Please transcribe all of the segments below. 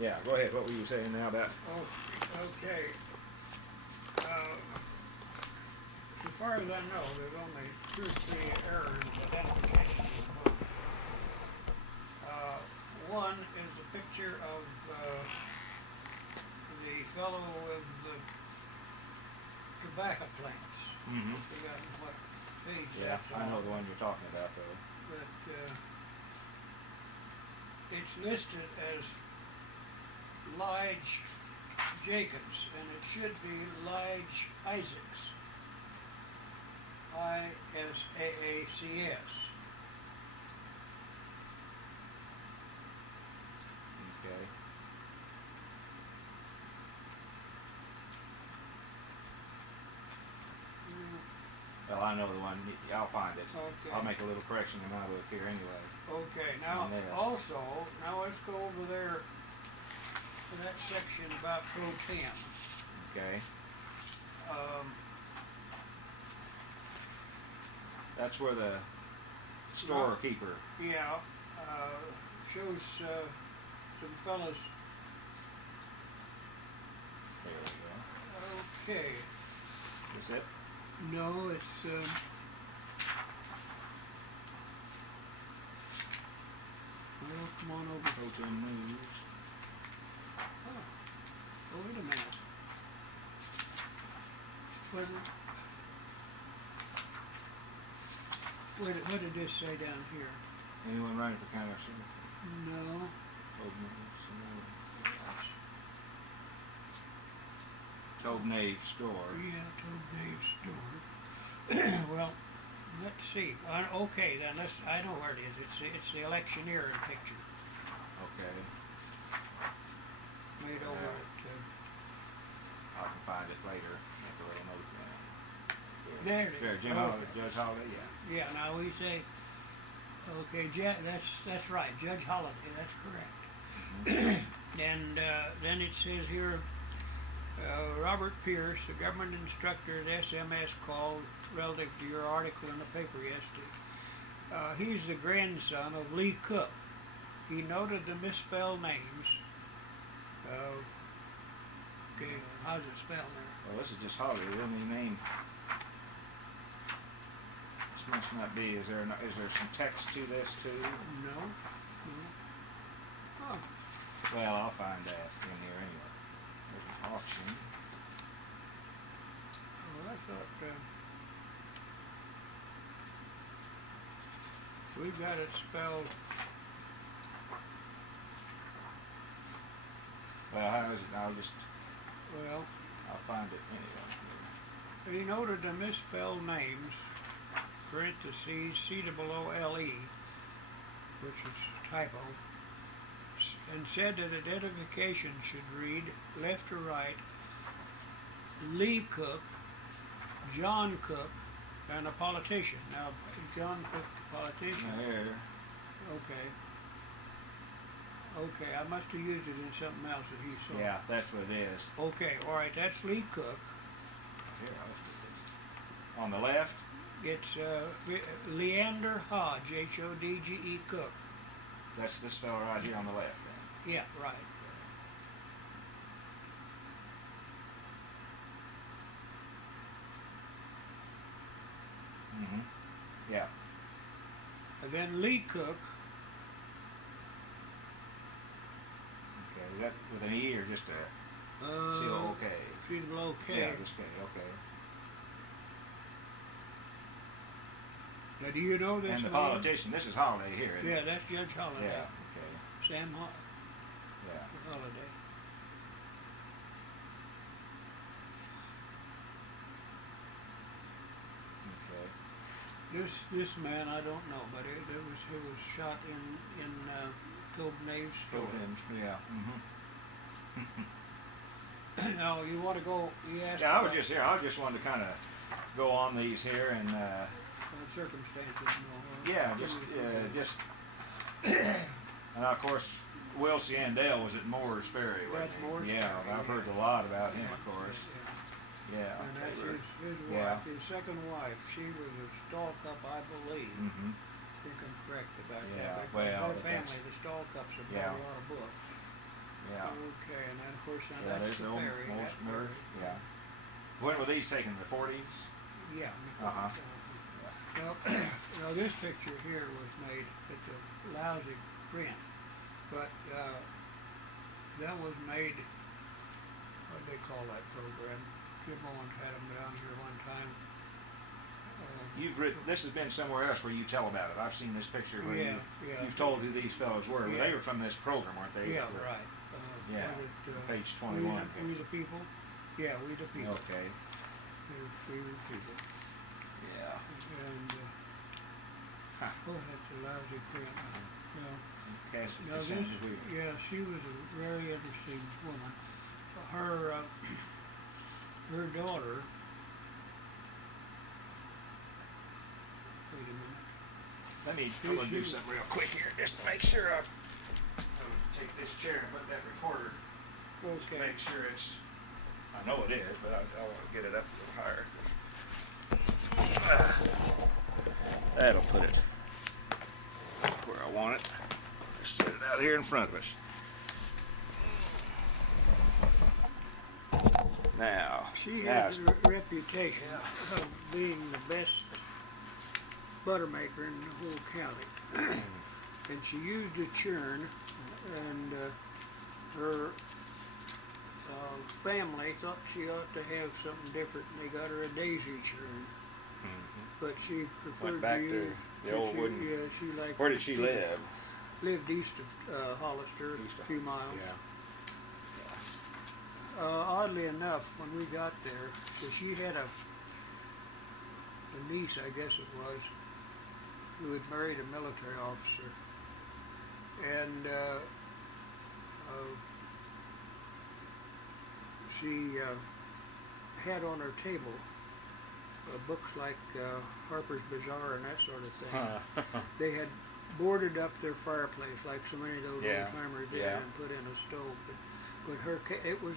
Yeah, go ahead. What were you saying now about? Oh, okay. As far as I know, there's only 2 or 3 errors identified in the book. One is a picture of the fellow with the tobacco plants. Mm-hmm. Forgotten what page Yeah, that's I know on. the one you're talking about, though. But it's listed as Lige Jacobs, and it should be Lige Isaacs. Isaacs. Okay. Well, I know the one. I'll find it. Okay. I'll make a little correction in my book here anyway. Okay, now also, now let's go over there to that section about pro tem. Okay. That's where the storekeeper. Yeah, shows some fellas. There we go. Okay. Is it? No, it's well, come on over. Protein news. Oh, wait a minute. What did this say down here? Anyone running for county clerk? No. Tobnave store. Yeah, Tobnave store. Well, let's see. Okay, then I know where it is. It's the electioneer picture. Okay. Made over at. I can find it later. Make a little note there. There it is. There, Jim Holiday, Judge Holiday, yeah. Yeah. Now we say. Okay, that's right. Judge Holiday. That's correct. Mm-hmm. And then it says here. Robert Pierce, the government instructor at SMS, called relative to your article in the paper yesterday. He's the grandson of Lee Cook. He noted the misspelled names. Okay, how's it spelled there? Well, this is just Holiday. It doesn't even name. This must not be. Is there some text to this too? No. Oh. Well, I'll find that in here anyway. Auction. Well, I thought we got it spelled. Well, how is it? I'll find it anyway. He noted the misspelled names, parentheses, COOLE, which is typo, and said that identification should read left or right, Lee Cook, John Cook, and a politician. Now, John Cook, politician. Now here. Okay. Okay, I must have used it in something else that he saw. Yeah, that's what it is. Okay, all right, that's Lee Cook. Here, on the left? It's Leander Hodge, Hodge Cook. That's this fellow right here on the left. Then. Yeah, right. Mm-hmm. Yeah. And then Lee Cook. Okay, is that with an E or just a C-O-O-K? C-O-O-K. Yeah, just K, okay. Now, do you know this And the man? politician, this is Holiday here, isn't Yeah, it? that's Judge Holiday. Yeah, okay. Sam Yeah. Holiday. Okay. This man I don't know, but it was shot in Tobnave's store. Yeah. Mm-hmm. Now you want to go? You asked. Yeah, I was just here. I just wanted to kind of go on these here and. Circumstances. Yeah, just. And of course, Will Ciandel was at Moore's Ferry. That's Moore's Yeah, Ferry, I've heard a lot about him, of course. Yeah. And that's his wife, his second wife. She was a Stallcup, I believe. Mm-hmm. I think I'm correct about Yeah, that. well, Her family, the Stallcups, have bought a lot of books. Yeah. Okay, and then of course now Yeah, that's there's the the old ferry. that mirror. ferry. Yeah. When were these taken? The 40s? Yeah. Uh-huh. Now, now this picture here was made, it's a lousy print, but that was made, what do they call that program? Jim Owens had them down here one time. This has been somewhere else where you tell about it. I've seen this picture where Yeah, you've told who these fellows were. But Yeah. they were from this program, weren't they? Yeah, right. Yeah, was it, page 21 here. We the People? Yeah, We the People. Okay. We the People. Yeah. And, oh, that's a lousy print. No. Cassie Now this, Cassandra Weaver. yeah, she was a very interesting woman. Her, her daughter, wait a minute. I'm going to do something real quick here just to make sure I'm going to take this chair and put that recorder to Okay. make sure it's, I know it is, but I want to get it up a little higher. That'll put it where I want it. Just set it out here in front of us. Now, She had the reputation of being the best butter maker in the whole county. And she used a churn, and her family thought she ought to have something different, and they got her a daisy churn. But she preferred went back to use to the old wooden. Yeah, she liked. Where did she live? Lived east of Hollister, East of- a few miles. Yeah. Oddly enough, when we got there, so she had a niece, I guess it was, who had married a military officer, and she had on her table books like Harper's Bazaar and that sort of thing. They had boarded up their fireplace like so many of those Yeah. old timers did, Yeah. and put in a stove. But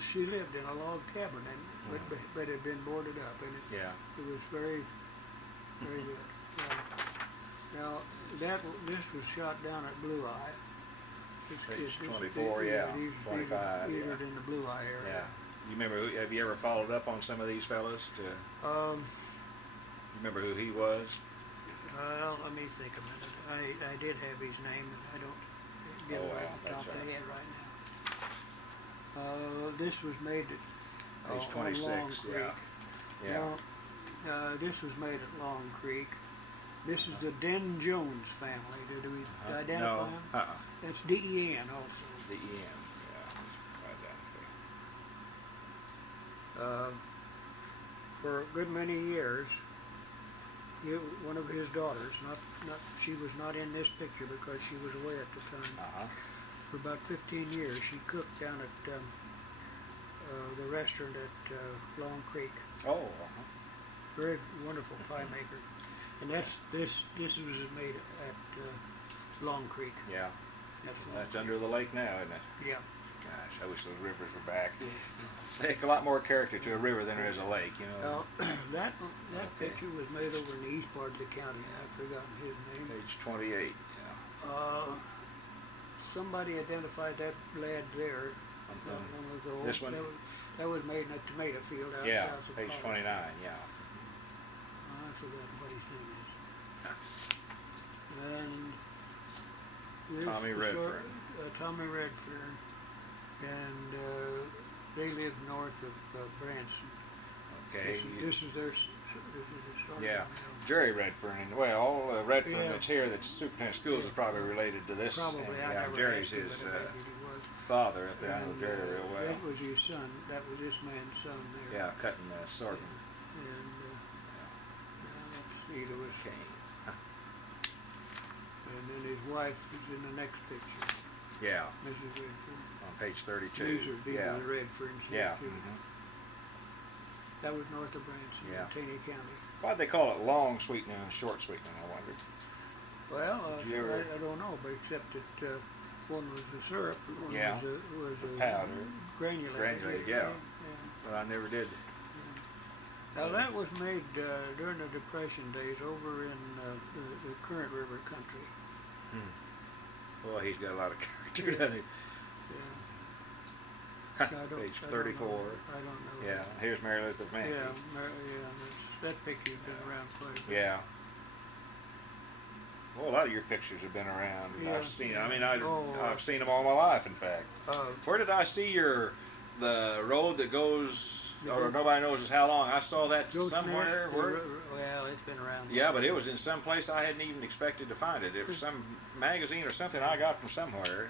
she lived in a log cabin, and but it had been boarded up, and Yeah. it was very, very good. Now this was shot down at Blue Eye. Page 24, yeah, these 25, These yeah. are in the Blue Eye Yeah. area. You remember? Have you ever followed up on some of these fellas? You remember who he was? Well, let me think a minute. I did have his name, and I don't get it off the top of the head right now. This was made at Page on 26. Long Creek. Yeah. Now, this was made at Long Creek. This is the Den Jones family. Did we identify No. them? That's D-E-N also. The EM. Yeah. Right down For a good many years, one of his daughters, she was not in this picture because she was away at the time. there. For about 15 years, she cooked down at the restaurant at Long Creek. Oh. Very wonderful pie maker. And this was made at Long Creek. Yeah. That's That's under the lake now, isn't it? Yeah. Gosh, I wish those rivers were back. They take a lot more character to a river than there is a lake, you know. That picture was made over in the east part of the county. I've forgotten his name. Page 28. Yeah. Somebody identified that lad there not long ago. This one? That was made in a tomato field out Yeah, south of page Hollis. 29. Yeah. I've forgotten what his name is. And this Tommy was Redfern. Tommy Redfern, and they live north of Branson. Okay. This is their sergeant Yeah. now. Jerry Redfern, and well, Redfern Yeah. that's here, that's superintendent of schools, is probably related to this. Probably, and, I yeah, never Jerry's asked him, his but I bet he was. father up there. I know And, Jerry real well. That was his son. That was this man's son there. Yeah, cutting sorghum And now let's see, there was, cane. and then his wife is in the next picture, Yeah, Mrs. Redfern. on page 32. These are people yeah. with Redferns here Yeah. too. That was north of Branson, Yeah. Taney County. Why'd they call it long sweetening and short sweetening, I wondered? Well, Did you ever- I don't know, but except that one was the syrup, and one Yeah. was a powder. granulated. Granulated, yeah. But I never did. Now that was made during the Depression days over in the Current River country. Well, he's got a lot of character, doesn't he? Yeah. Page 34. I don't know. Yeah, here's Mary Elizabeth Mankey. Yeah, that picture's been around quite a bit. Yeah. Well, a lot of your pictures have been around. Yeah. I've seen. I mean, I've seen them all my life. In fact, where did I see the road that goes? Or nobody knows just how long. I saw that somewhere. Well, it's been around. Yeah, but it was in some place I hadn't even expected to find it. It was some magazine or something I got from somewhere.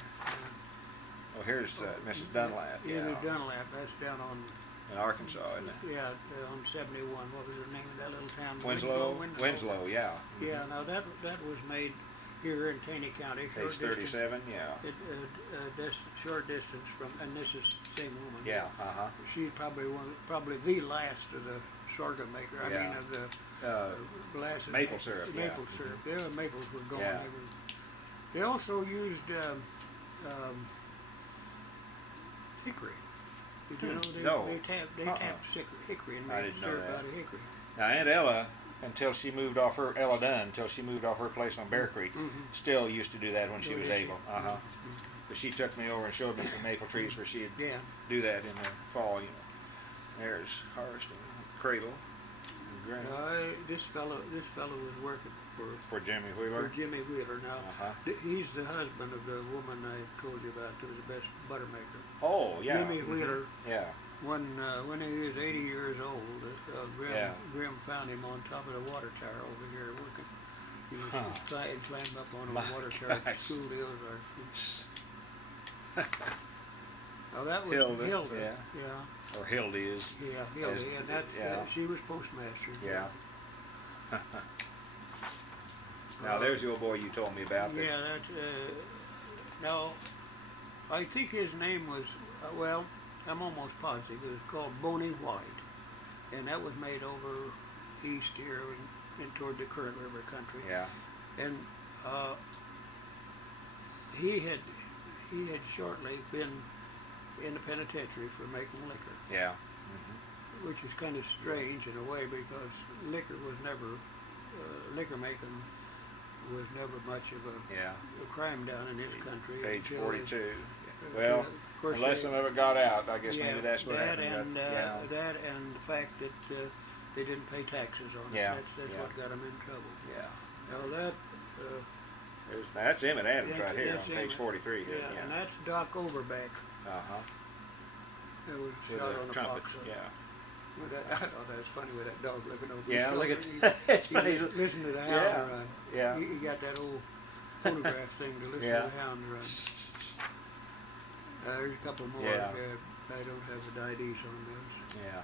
Oh, here's Mrs. Dunlap. Yeah, Mrs. Dunlap. That's down on. In Arkansas, isn't it? Yeah, on 71. What was the name of that little town? Winslow, yeah. Yeah, now that was made here in Taney County. Page 37, yeah. This short distance from, and this is the same woman. Yeah, She's probably the last of the sorghum maker. I mean, of the last maple syrup. Maple syrup. Yeah, maples were gone. Yeah. They also used hickory. Did you know they tapped hickory and made syrup out of hickory? Now Aunt Ella, until she moved off her place on Bear Creek, still used to do that when she was able. But she took me over and showed me some maple trees where she'd do that in the fall. You know, there's harvesting cradle. This fellow was working for Jimmy Wheeler. For Jimmy Wheeler. Now he's the husband of the woman I told you about, who was the best butter maker. Oh yeah. Jimmy Wheeler. Yeah. When he was 80 years old, Grim found him on top of the water tower over here working. He was climbed up on the water tower to school the Ozarks. Now that was Hilda. Or Hildy is. Yeah, Hildy, and she was postmaster. Yeah. Now there's the old boy you told me about. Yeah, now I think his name was I'm almost positive it was called Boney White, and that was made over east here and toward the Current River country. Yeah. And he had shortly been in the penitentiary for making liquor. Yeah. Which is kind of strange in a way, because liquor making was never much of a crime down in this country. Page 42. Well, unless some of it got out, I guess maybe that's what happened. That and the fact that they didn't pay taxes on it. That's what got them in trouble. Yeah. Now that's Emmett Adams right here on page 43. Yeah, and that's Doc Overbeck. That was shot on a fox. Yeah. I thought that was funny with that dog looking over. Yeah, look at that. He listened to the hound run. Yeah. He got that old phonograph thing to listen to the hound run. There's a couple more. Yeah. I don't have the IDs on those. Yeah.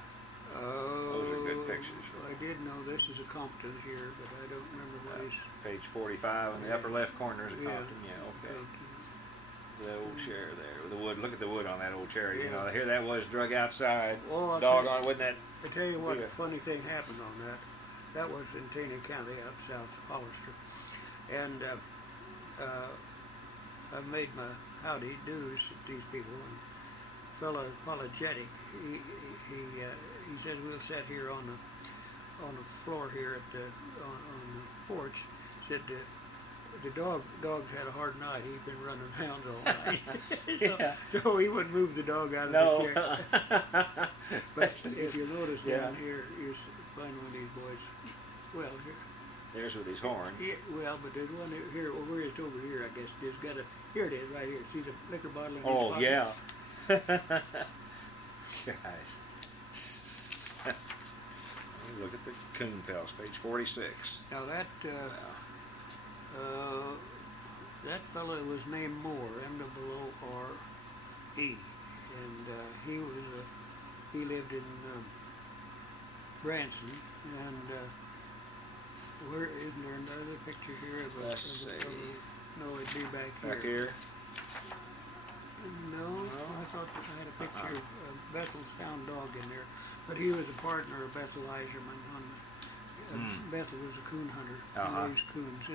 Those are good pictures. I did know this is a Compton here, but I don't remember what he's. Page 45 in the upper left corner is a Compton. Yeah, okay. Compton. The old chair there with the wood. Look at the wood on that old chair. You know, here that was drug outside. Oh, Doggone, wasn't that? I tell you what, a funny thing happened on that. That was in Taney County, out south of Hollister, and I made my howdy do's at these people. And fellow apologetic. He said we'll sit here on the floor here at on the porch. Said the dog's had a hard night. He's been running hounds all night. So he wouldn't move the dog out of the chair. But if you notice down here, you find one of these boys. Well, there's with his horn. Yeah, well, but there's one here over here. It's over here, I guess. There's got a. Here it is, right here. See the liquor bottle in his pocket? Yeah. Guys. Look at the coon pels, page 46. Now that fellow was named Moore, M-O-O-R-E, and he lived in Branson, and where isn't there another picture here of Let's see. No, it'd be back here. Back here? No, I thought I had a picture of Bethel's hound dog in there, but he was a partner of Bethel Eiserman. Bethel was a coon hunter. He raised coons.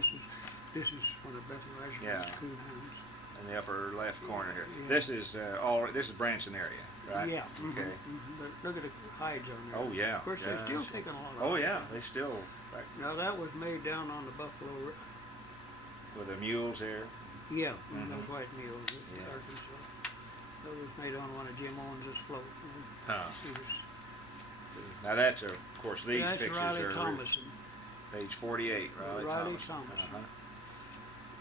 This is one of Bethel Eiserman's coon hounds. In the upper left corner here. Yeah. This is Branson area, right? Yeah. Okay. But look at the hides on there. Oh yeah. Of course, they're still taking a lot of. Oh yeah, they still. Right. Now that was made down on the Buffalo. With the mules here. Yeah, those white mules in Arkansas. made on one of Jim Owens' float. Huh. He was, Now that's, of course, these that's pictures Riley are Thomason. page 48, Riley Thomason. Thomason.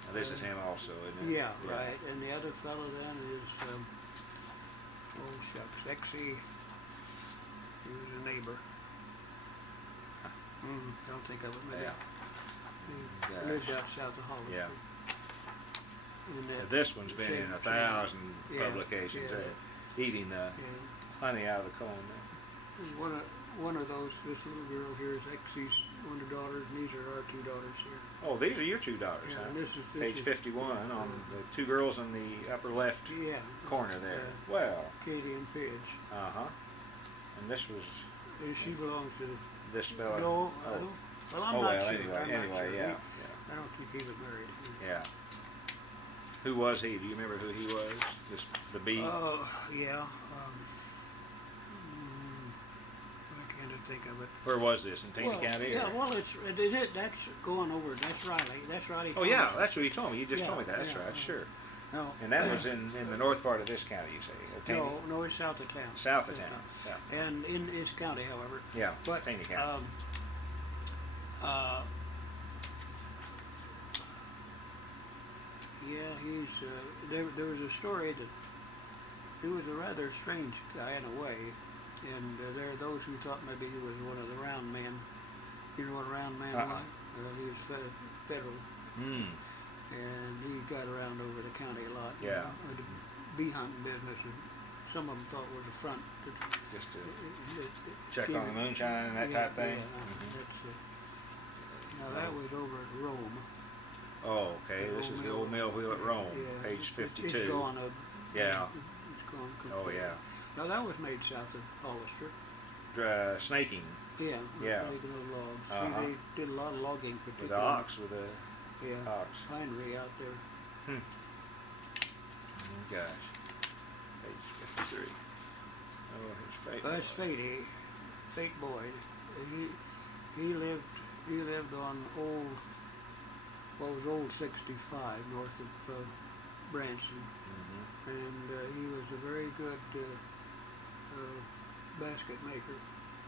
Now this is him also, isn't it? Yeah, right. And the other fellow then is, oh shucks, Exie. He was a neighbor. Don't think of it, maybe. Yeah. He lived out south of Hollister. Yeah. And Now this one's been in 1,000 Yeah, publications, yeah. Eating the honey out of the comb there. One of those, this little girl here is Exie's one of the daughters, and these are our two daughters here. Oh, these are your two daughters, Yeah, huh? and this Page is 51 on the two girls in the upper left corner there. Well. Katie and Pidge. Uh-huh. And this was She belongs to this fella. No, I don't. Well, I'm Oh, not well, sure. anyway, I'm not anyway, sure. yeah. I don't think he was married. Yeah. Who was he? Do you remember who he was? The bee? Yeah. I can't think of it. Where was this? In Taney County? Yeah, well, that's going over. That's Riley. That's Riley. Oh, yeah, that's what you told me. You just told me that. That's right, sure. No. And that was in the north part of this county, you say? Taney? No, it's south of town. South of town. Yeah. And in this county, however. Yeah, but, Taney County. Yeah, he's. There was a story that he was a rather strange guy in a way, and there are those who thought maybe he was one of the round men. You know what a round man was? He was federal, and he got around over the county a lot. Yeah. The bee hunting business, and some of them thought was a front. Just to check on the moonshine and that type of thing? Now that was over at Rome. Oh, okay. This is the old mill wheel at Rome, page 52. It's gone. Yeah. It's gone Oh, completely. yeah. Now that was made south of Hollister. Snaking Yeah. Yeah. Making those logs. Uh-huh. See, they did a lot of logging, with particularly. the ox, with the Yeah. ox. Pinery out there. Oh, gosh. Page 53. Oh, here's Fate. That's Fate Boyd. He lived on old 65 north of Branson, and he was a very good basket maker,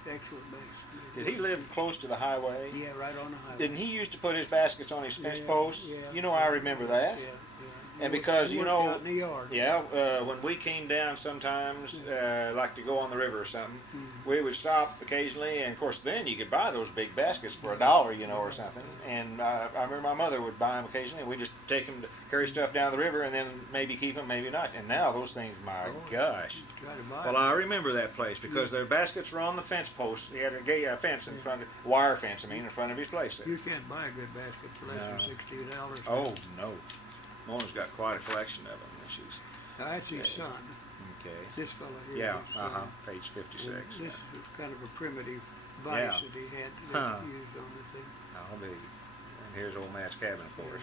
excellent basket maker. Did he live close to the highway? Yeah, right on the highway. Didn't he used to put his baskets on his fence posts? Yeah, You know, I remember that. Yeah. And because, He you worked know, out in the yard. yeah, when we came down sometimes, like to go on the river or something, we would stop occasionally, and of course then you could buy those big baskets for $1, you know, or something. And I remember my mother would buy them occasionally, and we just take them to carry stuff down the river, and then maybe keep them, maybe not. And now those things, my gosh. Try to buy Well, them. I remember that place because their baskets were on the fence posts. He had a fence in front, wire fence, in front of his place there. You can't buy a good basket for less than $60. Oh, no. Mona's got quite a collection of them. And she's That's his son. okay. This fellow here. Yeah, is his son. page 56. And this Yeah. is kind of a primitive vice that he had that he used on the thing. I'll be. And here's old Matt's cabin, of course.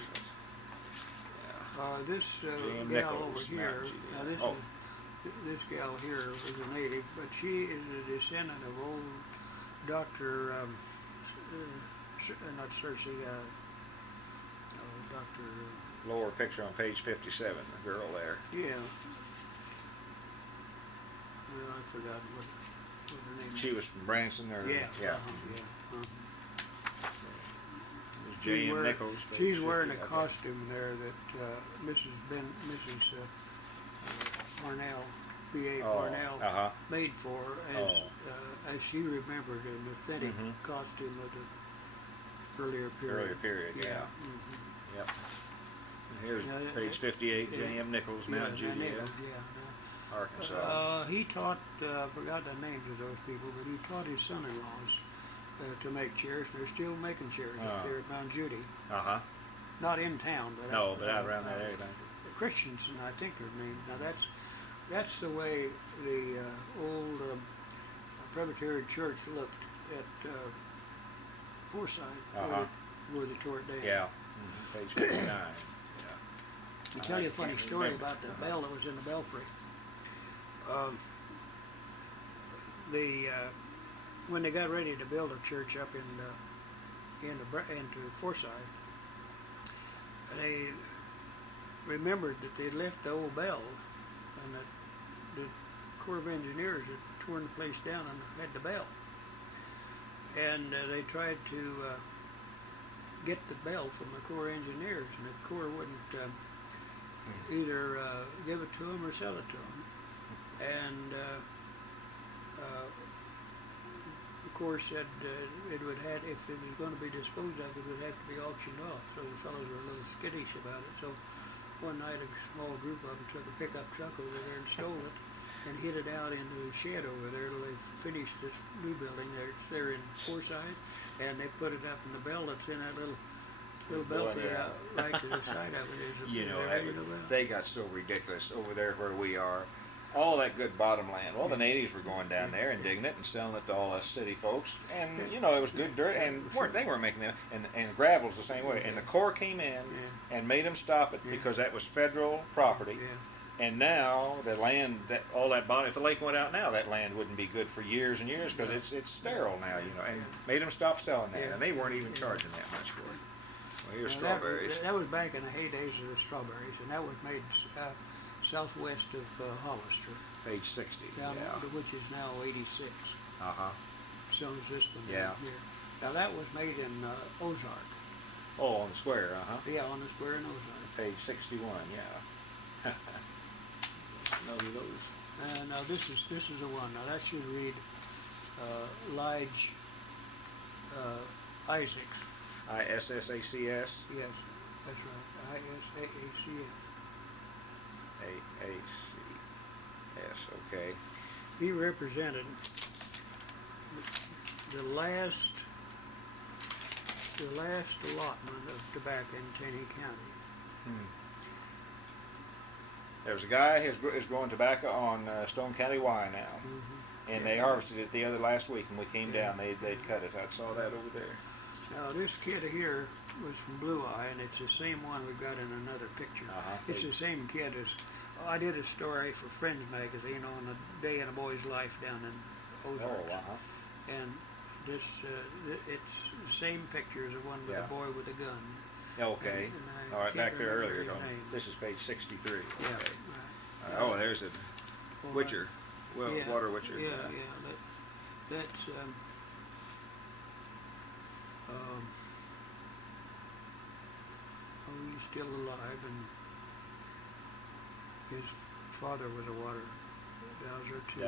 Yeah. This Jim gal Nichols, over here, Mountain now this gal here was a native, but she is a descendant of old Dr. Not Cersei, Dr. Lower picture on page 57. The girl there. Yeah. Well, I've forgotten what her name is. She was from Branson, or Yeah. yeah. J.M. Nichols. Page She's wearing 50, a costume there that Mrs. Parnell, B.A. Parnell, made for her as she remembered an authentic costume of the earlier period. Yeah. Yep. And here's page 58. J.M. Nichols, Mount Juliet, Arkansas. He taught, I forgot the names of those people, but he taught his son-in-laws to make chairs. They're still making chairs up there at Mount Judy. Not in town, but out around that area. Christensen, I think her name. Now that's the way the old Presbyterian church looked at Forsyth, where they tore it down. Yeah. Page 59. I'll tell you a funny story about the bell that was in the belfry. When they got ready to build a church up into Forsyth, they remembered that they'd left the old bell, and that the Corps of Engineers had torn the place down and had the bell. And they tried to get the bell from the Corps Engineers, and the Corps wouldn't either give it to them or sell it to them. And the Corps said it would have, if it was going to be disposed of, it would have to be auctioned off. So the fellows were a little skittish about it. So one night a small group of them took a pickup truck over there and stole it and hid it out into the shed over there till they finished this new building. They're in Forsyth, and they put it up in the bell that's in that little belfry out right to the side of it. Is You know, they got so ridiculous over there where we are. All that good bottom land. Well, the natives were going down there and digging it and selling it to all us city folks. And, you know, it was good dirt. And they weren't making that. And gravel's the same way. And the Corps came in and made them stop it because that was federal property. And now the land, all that bottom, if the lake went out now, that land wouldn't be good for years and years because it's sterile now, you know. And made them stop selling that. And they weren't even charging that much for it. Well, here's strawberries. That was back in the heydays of the strawberries. And that was made southwest of Hollister. Page 60, which is now 86. Solar system down here. Now that was made in Ozark. Oh, on the square, Yeah, on the square in Ozark. Page 61, yeah. Know those. Now this is the one. Now that should read Lige Isaacs. ISSACS? Yes, that's right. ISAACS. AACS, okay. He represented the last allotment of tobacco in Tenney County. There's a guy who is growing tobacco on Stone County Y now, and they harvested it last week, and we came down. They'd cut it. I saw that over there. Now this kid here was from Blue Eye, and it's the same one we've got in another picture. It's the same kid as I did a story for Friends magazine on the day in a boy's life down in Ozarks, and this it's the same picture as the one with the boy with the gun. Okay. All right, back there earlier. This is page 63. Yeah. Okay. Right. Oh, there's a witcher. Well, water witcher. Yeah. That's he's still alive, and his father was a water dowser too.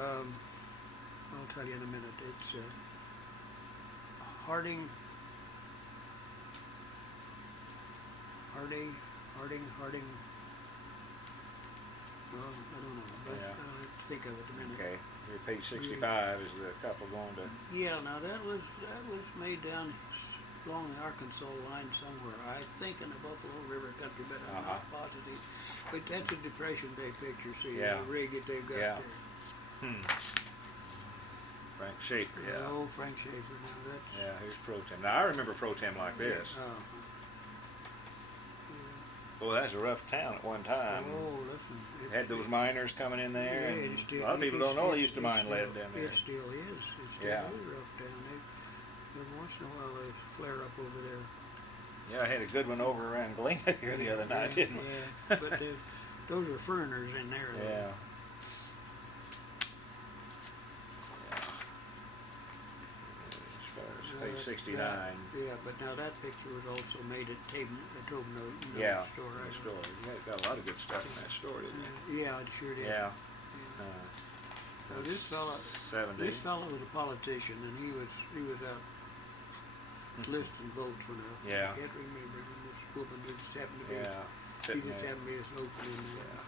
I'll tell you in a minute. It's Harding. Well, I don't know. I'll think of it in a minute. Okay. Here, page 65 is the couple going to. Yeah. Now that was made down along the Arkansas line somewhere. I think in the Buffalo River country, but I'm not positive. But that's a Depression Day picture. See the rig that they've got there. Frank Schaefer. Yeah. Oh, Frank Schaefer. Now that's. Yeah. Here's Pro Tem. Now I remember Pro Tem like this. Boy, that's a rough town at one time. Oh, listen. Had those miners coming in there. Yeah, And a lot of people don't know they used to mine lead down there. It still is. It still is rough down there. Every once in a while they flare up over there. Yeah, I had a good one over around Galena here the other night, didn't we? Yeah, but those are foreigners in there. Yeah. As far as page 69. Yeah, but now that picture was also made at Tobin store. Yeah, store. Yeah, got a lot of good stuff in that store, didn't it? Yeah, it sure did. Yeah. Now this fella was a politician, and he was out listing votes when I can't remember. This woman just happened to be. She just happened to be as local in there.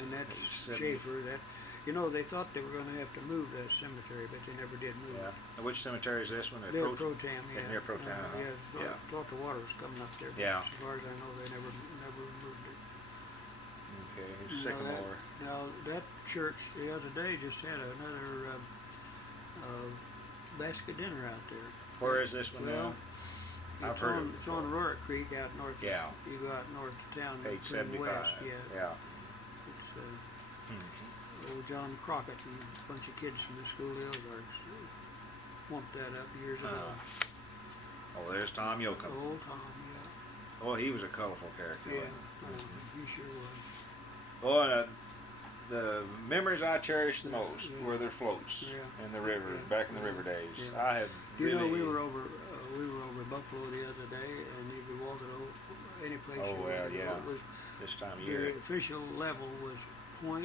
And that's Schaefer. They thought they were going to have to move that cemetery, but they never did move it. And which cemetery is this one? They're Pro Tem, yeah. Near Pro Tem, Thought the water was coming up there. Yeah. As far as I know, they never moved it. Okay, here's Sycamore. Now that church the other day just had another basket dinner out there. Where is this one now? I've heard of it. It's on Roaring Creek out north. Yeah. You go out north of town. Page 75. West, Yeah. It's old John Crockett and a bunch of kids from the school of the Ozarks pumped that up years ago. Oh, there's Tom Yoakum. Old Tom, yeah. Oh, he was a colorful character. Yeah, wasn't he sure was. he? Oh, the memories I cherish the most were their floats in the river, back in the river days. Yeah. I have You really... know, we were over Buffalo the other day, and you could walk it over any place Oh, you well, wanted. yeah. It was, this time of the year. official level was .6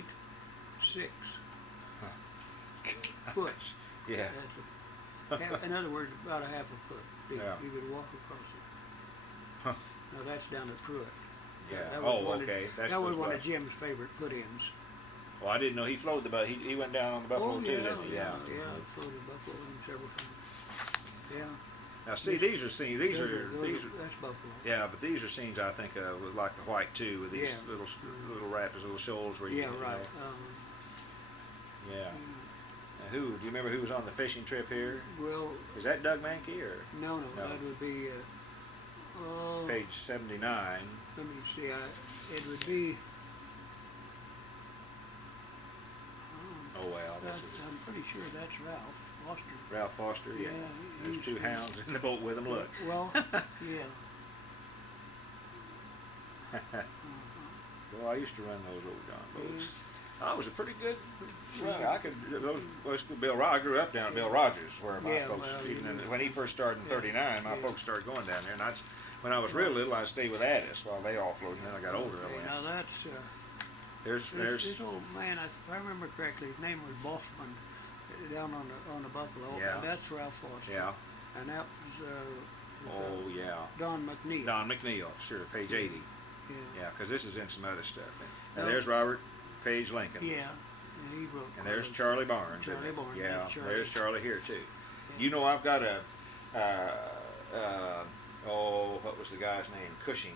foot. Yeah. In other words, about a half a foot deep. Yeah. You could walk across it. Huh. Now that's down at Pruitt. Yeah. That was one okay. Of, That's that was those one of bucks. Jim's Jim's favorite put-ins. Well, I didn't know he floated the boat. He went down on the Buffalo too, didn't he? Yeah, he floated Buffalo several times. Yeah. Now, see, these are scenes. These are. That's Buffalo. Yeah, but these are scenes I think of with like the White too, with these little rapids, little shoals where you. Yeah, right. Yeah. Now, do you remember who was on the fishing trip here? Well, is that Doug Mankey or? No, that would be. Page 79. Let me see. It would be. Oh well. I'm pretty sure that's Ralph Foster. Ralph Foster, yeah. There's two hounds in the boat with him. Look. Well, yeah. Well, I used to run those old John boats. I was a pretty good runner. I could Bill. I grew up down at Bill Rogers, where my folks. When he first started in '39, my folks started going down there, and when I was real little, I stayed with Addis while they all floated. And then I got older. Now that's. There's this old man. If I remember correctly, his name was Boffman, down on the Buffalo. Yeah. And that's Ralph Foster. Yeah. And that was. Don McNeil. Don McNeil, sure, page 80. Yeah. Yeah, because this is in some other stuff. And there's Robert Page Lincoln. Yeah. He wrote. And there's Charlie Barnes. Charlie Barnes. Yeah. Charlie. There's Charlie here too. Yeah. You know, I've got a. What was the guy's name? Cushing.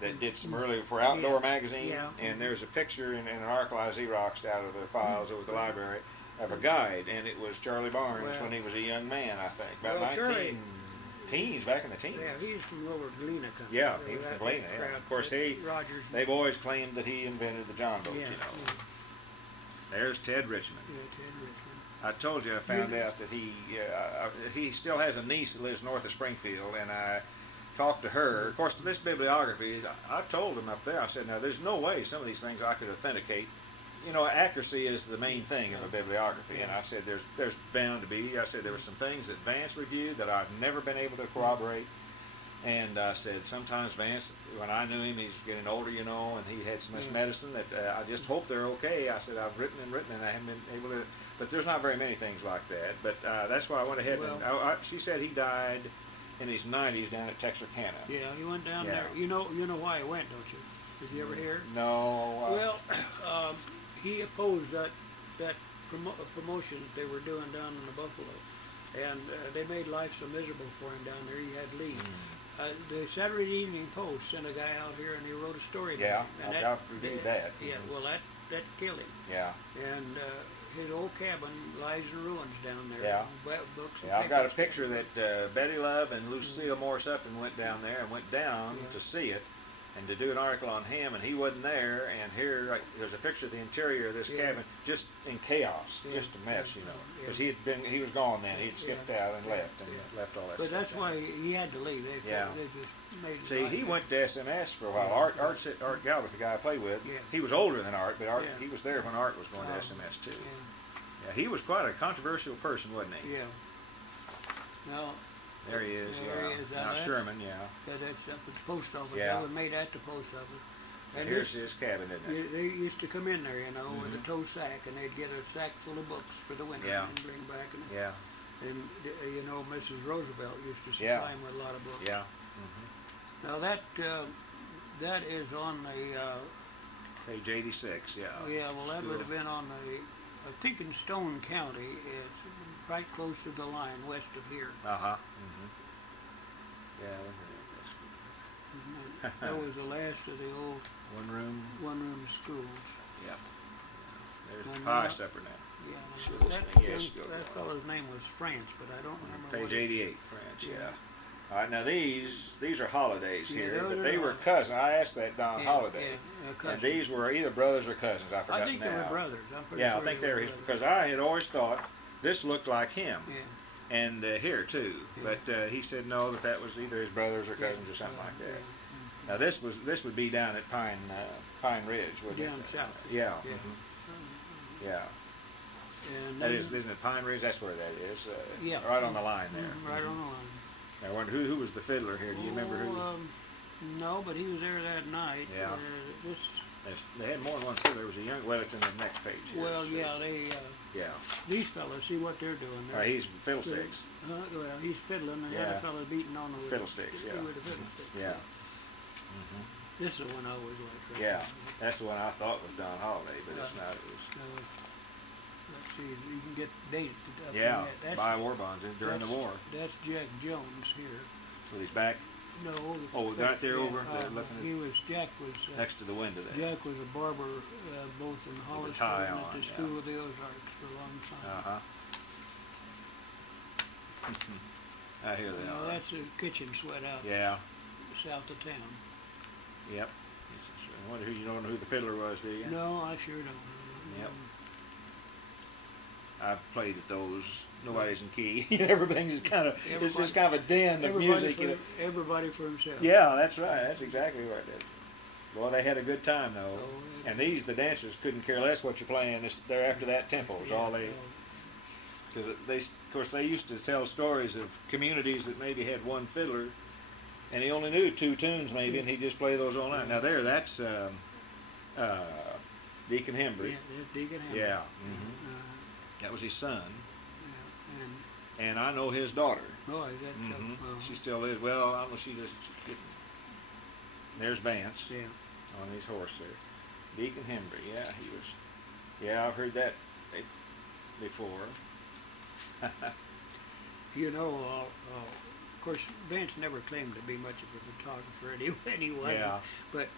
That did some early for Outdoor magazine, and there's a picture in an article I Xeroxed out of the files over the library of a guide, and it was Charlie Barnes when he was a young man, I think, about 19 teens, back in the teens. Yeah, he's from Lower Galena country. Yeah, he was from Galena. Yeah. Of course, they've always claimed that he invented the John boats. Yeah, you know. There's Ted Richmond. Yeah, Ted Richmond. I told you I found out that he still has a niece that lives north of Springfield, and I talked to her. Of course, this bibliography, I told him up there, I said, now there's no way some of these things I could authenticate. You know, accuracy is the main thing of a bibliography, and I said there's bound to be. I said there were some things that Vance reviewed that I've never been able to corroborate, and I said sometimes Vance, when I knew him, he's getting older, you know, and he had some medicine that I just hope they're okay. I said I've written, and I haven't been able to, but there's not very many things like that. But that's why I went ahead and she said he died in his 90s down at Texarkana. Yeah, he went down there. You know why he went, don't you? Did you ever hear? No. Well, he opposed that promotion that they were doing down in the Buffalo, and they made life so miserable for him down there. He had to leave. The Saturday Evening Post sent a guy out here, and he wrote a story about him. And I reviewed that. Yeah, well, that killed him. Yeah. And his old cabin lies in ruins down there. Yeah. Books and I've got a picture that Betty Love and Lucille Morris Upton went down there and went down to see it and to do an article on him, and he wasn't there. And here, there's a picture of the interior of this cabin, just in chaos, just a mess, you know, because he was gone then. He'd skipped out and left all that. But stuff that's why he had to leave. They just made See, he went to SMS for a while. Art Galbraith, the guy I play with, he was older than Art, but he was there when Art was going to SMS too. Yeah, he was quite a controversial person, wasn't he? Yeah. No. There he is. There he is. Now Sherman, That's up at the post office. Yeah. That was made at the post office. And here's his cabin, isn't it? They used to come in there, you know, with a tow sack, and they'd get a sack full of books for the winter and bring back. And you know, Mrs. Roosevelt used to supply him with a lot of books. Yeah. Now that is on the page 86. Yeah. Yeah. Well, that would have been on the. I think in Stone County. It's right close to the line west of here. Yeah. That was the last of the old one-room schools. Yeah. There's the pie supper now. Yeah. That fellow's name was France, but I don't remember. Page 88, France. Yeah. All right. Now these are Holidays here, but they were cousins. I asked that Don Holiday, and these were either brothers or cousins. I forgot now. I think they were brothers. I'm pretty sure I think they were his, because I had always thought this looked like him. Yeah. and here too. Yeah. But he said no, that was either his brothers or cousins or something like that. Now this would be down at Pine Ridge, wouldn't down it? south. Yeah. Yeah. Yeah. And That then, is, isn't it Pine Ridge? That's where that is. Yeah. Right on the line there. Right on the line. I wonder who was the fiddler here. Do you remember who? No, but he was there that night. Yeah. They had more than one fiddler. There was a young. Well, it's in the next page here. Well, It yeah, says- yeah. these fellas, see what they're doing. He's fiddlesticks. Well, he's fiddling, and the Yeah. other fella's beating on the Fiddlesticks, yeah. with the fiddlesticks. Yeah. This is the one I always liked. Right? Yeah. That's the one I thought was Don Holiday, but it's not. It was. Let's see, you can get dates. Yeah. That's, Buy war bonds during the war. That's Jack Jones here. With his back No. Oh, right there over there looking at Jack was next to the window there. Jack was a barber both in Hollisville tie and on, at the yeah. School of the Ozarks for a long time. I hear they Now are. that's a kitchen sweat out Yeah. south of town. Yep. I wonder who you don't know who the fiddler was, do you? No, I sure don't. Yep. I've played at those. Nobody's in key. Everything's just kind of. It's just kind of a den of music. Everybody for himself. Yeah, that's right. That's exactly what it is. Well, they had a good time though, and the dancers couldn't care less what you're playing. They're after that tempo is all they. Because of course, they used to tell stories of communities that maybe had one fiddler, and he only knew 2 tunes maybe, and he'd just play those all night. Now that's Deacon Hembry. Yeah, that's Deacon Hembry. Yeah. That was his son. Yeah, and I know his daughter. Oh, is that so? She still is. Well, I don't know. She just. There's Vance. Yeah. On his horse there. Deacon Hembry. Yeah, he was. Yeah, I've heard that before. You know, of course, Vance never claimed to be much of a photographer, and he wasn't. Yeah. But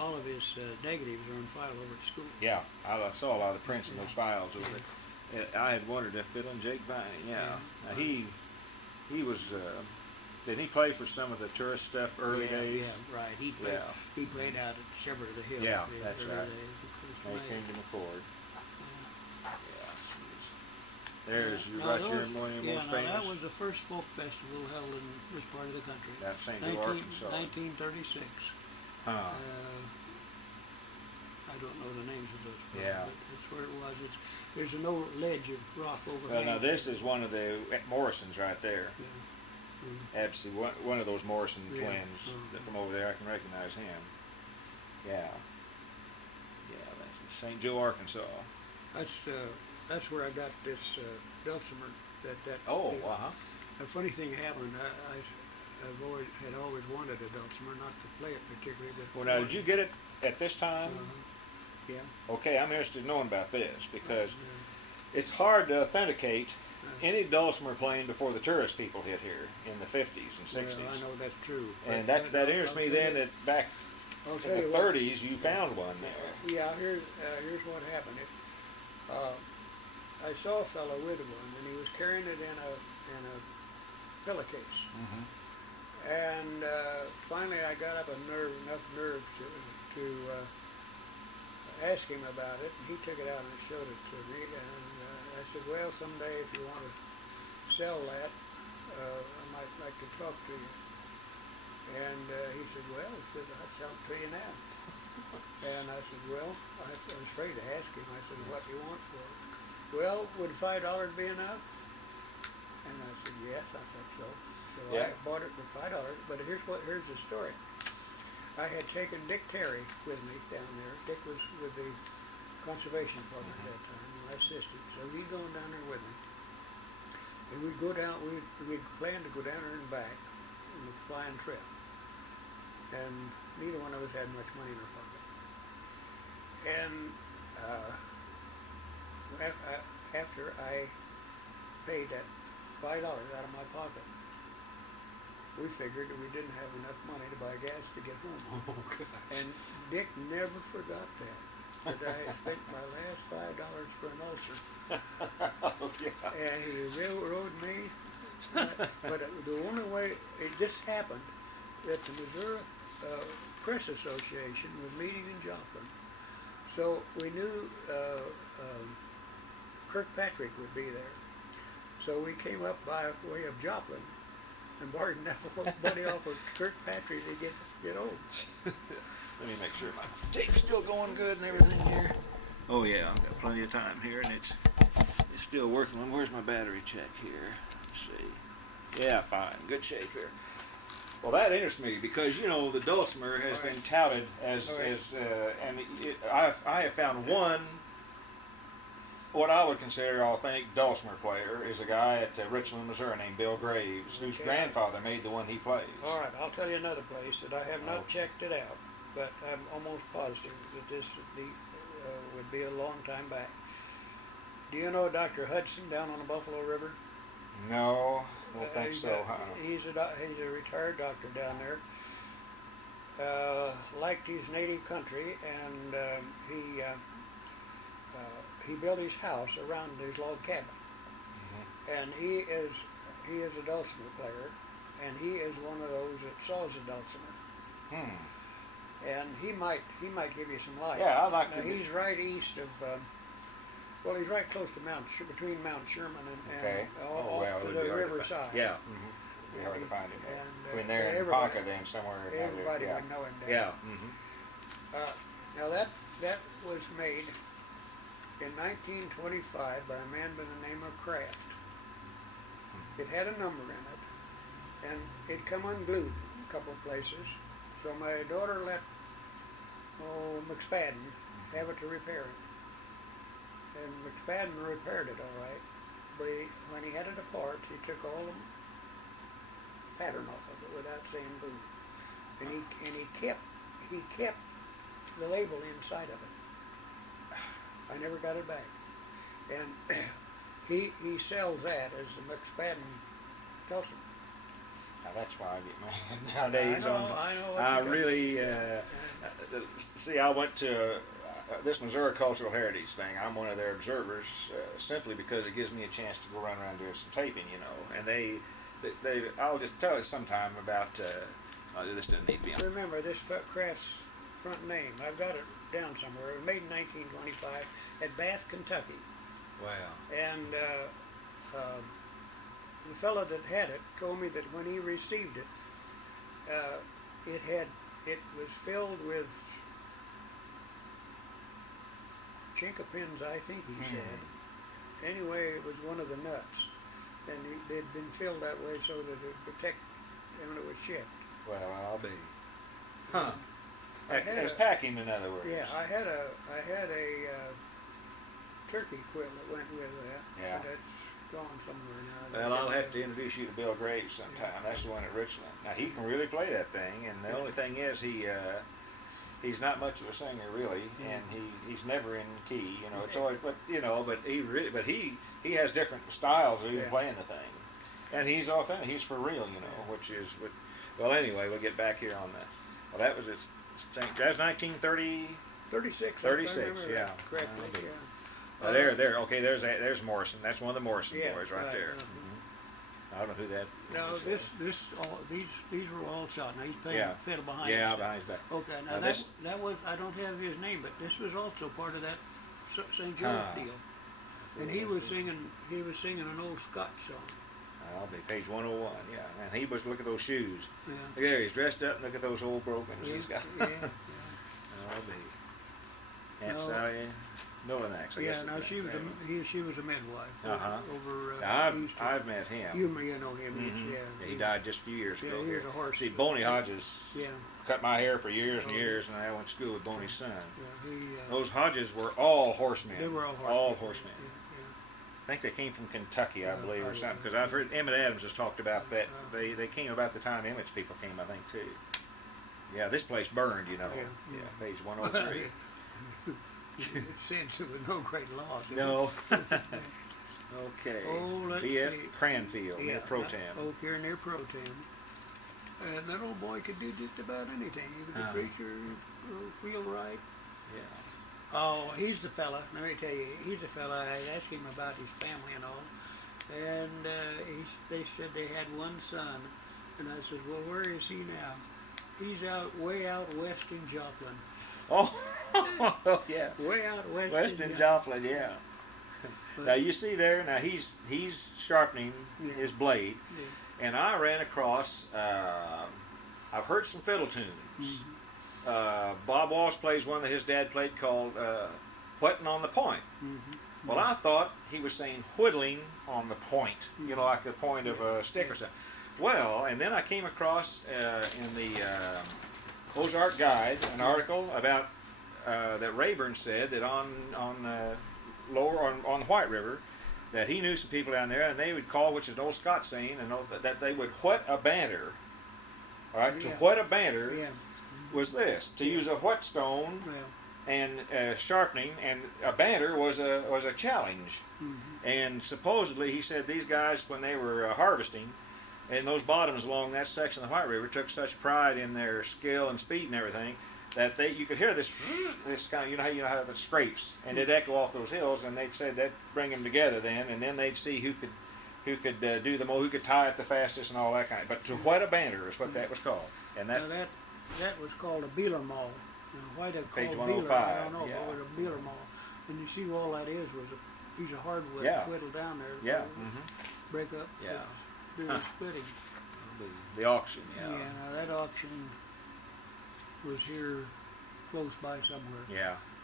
all of his negatives are on file over at school. Yeah, I saw a lot of the prints in those files. I had wondered if Fiddlin' Jake Viney. Yeah. Now he was. Did he play for some of the tourist stuff early days? Yeah, right. He played out at several of the hills. Yeah, that's right. They came to McCord. There's most famous. That was the first folk festival held in this part of the country. That's St. Joe, Arkansas. 1936. Huh. I don't know the names of those places, Yeah. but that's where it was. There's an old ledge of rock overhang. Well, now this is one of the Morrisons right there. Yeah. Absolutely, one of those Morrison twins from over there. I can recognize him. Yeah. Yeah, that's St. Joe, Arkansas. That's where I got this dulcimer. Oh, A funny thing happened. I've always wanted a dulcimer, not to play it particularly. But well, now did you get it at this time? Yeah. Okay, I'm interested in knowing about this because it's hard to authenticate any dulcimer playing before the tourist people hit here in the 50s and 60s. Well, I know that's true. And that interests me then that back in the 30s you found one there. Yeah, here's what happened. I saw a fellow with one, and he was carrying it in a pillowcase. And finally, I got up enough nerve to ask him about it. And he took it out and showed it to me. And I said, "Well, someday if you want to sell that, I might like to talk to you." And he said, "Well," he said, "I'll sell it to you now." And I said, "Well," I was afraid to ask him. I said, "What do you want for it?" "Well, would $5 be enough?" And I said, "Yes," I thought so. So I bought it for $5. But here's the story. I had taken Dick Terry with me down there. Dick was with the conservation department at that time, my assistant. So he'd gone down there with me. And we'd go down, we'd planned to go down there and back on the flying trip. And neither one of us had much money in our pocket. And after I paid that $5 out of my pocket, we figured that we didn't have enough money to buy gas to get home. Oh, gosh. And Dick never forgot that I had spent my last $5 for an ulcer. Oh, yeah. And he railroaded me. But the only way it just happened that the Missouri Press Association was meeting in Joplin. So we knew Kirkpatrick would be there. So we came up by way of Joplin and borrowed that buddy off of Kirkpatrick to get home. Let me make sure my tape's still going good and everything here. Oh yeah, I've got plenty of time here, and it's still working. Where's my battery check here? Let's see. Yeah, fine, good shape here. Well, that interests me because the dulcimer has been touted as I have found one. What I would consider an authentic dulcimer player is a guy at Richland, Missouri named Bill Graves, whose grandfather made the one he plays. All right, I'll tell you another place that I have not checked it out, but I'm almost positive that this would be a long time back. Do you know Dr. Hudson down on the Buffalo River? No, I don't think so. He's a retired doctor down there. Liked his native country, and he built his house around his log cabin. Mm-hmm. And he is a dulcimer player, and he is one of those that saws a dulcimer. And he might give you some light. Yeah, I'd like to. He's right east of. He's right close to between Mount Sherman and off to the riverside. Yeah. Mm-hmm. Be hard to find him. Between there and Ponca, then somewhere. Everybody would know him. Yeah. Mm-hmm. Now that was made in 1925 by a man by the name of Kraft. It had a number in it, and it come unglued a couple of places. So my daughter let McSpadden have it to repair it. And McSpadden repaired it all right, but when he had it apart, he took all the pattern off of it without saying boo. And he kept the label inside of it. I never got it back. And he sells that as the McSpadden dulcimer. Now that's why I get mad nowadays. I know. I really see. I went to this Missouri Cultural Heritage thing. I'm one of their observers simply because it gives me a chance to go around doing some taping, And they I'll just tell you sometime about. This doesn't need to be on. Remember this Kraft's front name. I've got it down somewhere. It was made in 1925 at Bath, Kentucky. Wow. And the fellow that had it told me that when he received it, it was filled with chinkapins, I think he said. Anyway, it was one of the nuts, and they'd been filled that way so that it would protect when it was shipped. Well, I'll be. As packing, in other words. Yeah, I had a turkey quilt that went with that. Yeah. But it's gone somewhere now. Well, I'll have to introduce you to Bill Graves sometime. Yeah. That's the one at Richland. Now he can really play that thing, and the only thing is he's not much of a singer really, and he's never in key. It's always but he has different styles of even playing the thing, and he's authentic. He's for real, which is what. Well, anyway, we'll get back here on that. Well, that was it's. That's 1930. 36. 36, yeah. Correctly, yeah. Oh, there. Okay, there's Morrison. That's one of the Morrison boys right there. Mm-hmm. I don't know who that. No, these were all shot. Now he's playing fiddle behind. Yeah, behind his back. Okay, now that was I don't have his name, but this was also part of that St. Joe's deal, and he was singing an old Scotch song. I'll be page 101. Yeah, and he was look at those shoes. Yeah. Look there, he's dressed up. Look at those old brokens he's got. Yeah. I'll be. Aunt Sally Millinax. Now she was a midwife. Over I've met him. You know him. Mm-hmm. Yeah. He died just a few years ago. He was a horse. See, Boney Hodges. Yeah. Cut my hair for years and years, and I went to school with Boney's son. Yeah, those Hodges were all horsemen. They were all horsemen. I think they came from Kentucky, I believe, or something, because I've heard Emmett Adams has talked about that. They came about the time Emmett's people came, I think, too. Yeah, this place burned, Yeah, page 103. It says it was no great loss. No. Okay. Oh, let's B.F. see. Cranfield, near Protam. Here near Protam. And that old boy could do just about anything. He was a preacher, feel right. Yeah. Oh, he's the fella. Let me tell you, he's the fella. I asked him about his family and all, and they said they had one son, and I said, well, where is he now? He's way out west in Joplin. Oh, yeah. Way out west in Joplin, yeah. But, Now you see there. Now he's sharpening his blade, and I ran across. I've heard some fiddle tunes. Bob Walsh plays one that his dad played called "Whetting on the Point." Well, I thought he was saying "whittling on the point," you know, like the point of a stick or something. Well, and then I came across in the Ozark Guide an article about that Rayburn said that on the White River, that he knew some people down there, and they would call, which is an old Scots saying, and that they would whet a banter. All right, to whet a banter was this: to use a whetstone and sharpening, and a banter was a challenge. And supposedly, he said these guys, when they were harvesting, and those bottoms along that section of the White River, took such pride in their skill and speed and everything, that you could hear this kind of, you know how it scrapes, and it'd echo off those hills, and they'd say that'd bring them together then, and then they'd see who could do the most, who could tie it the fastest, and all that kind of. But to whet a banter is what that was called, and that was called a beeler maul. Now, why they called page beeler, 105. I don't know. But it was a beeler maul, and you see all that is was a piece of hardwood whittled down there. Break up. Do the splitting. The auction. Now that auction was here close by somewhere.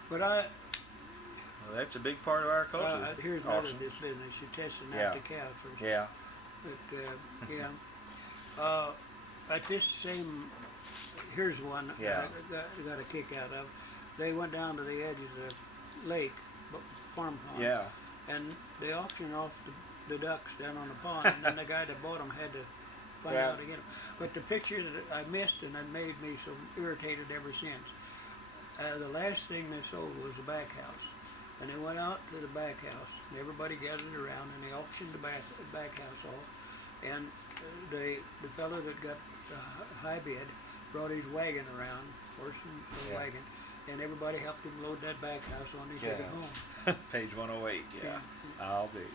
But well, that's a big part of our culture. Here's another business. You're testing out the cow first. But at this same, here's one I got a kick out of. They went down to the edge of the lake, farm pond. And they auctioned off the ducks down on the pond, and then the guy that bought them had to find out to get them. But the picture that I missed, and it made me so irritated ever since. The last thing they sold was the back house, and they went out to the back house, and everybody gathered around, and they auctioned the back house off. And the fellow that got the high bid brought his wagon around, horse and wagon, and everybody helped him load that back house on and take it home. Page 108. I'll be.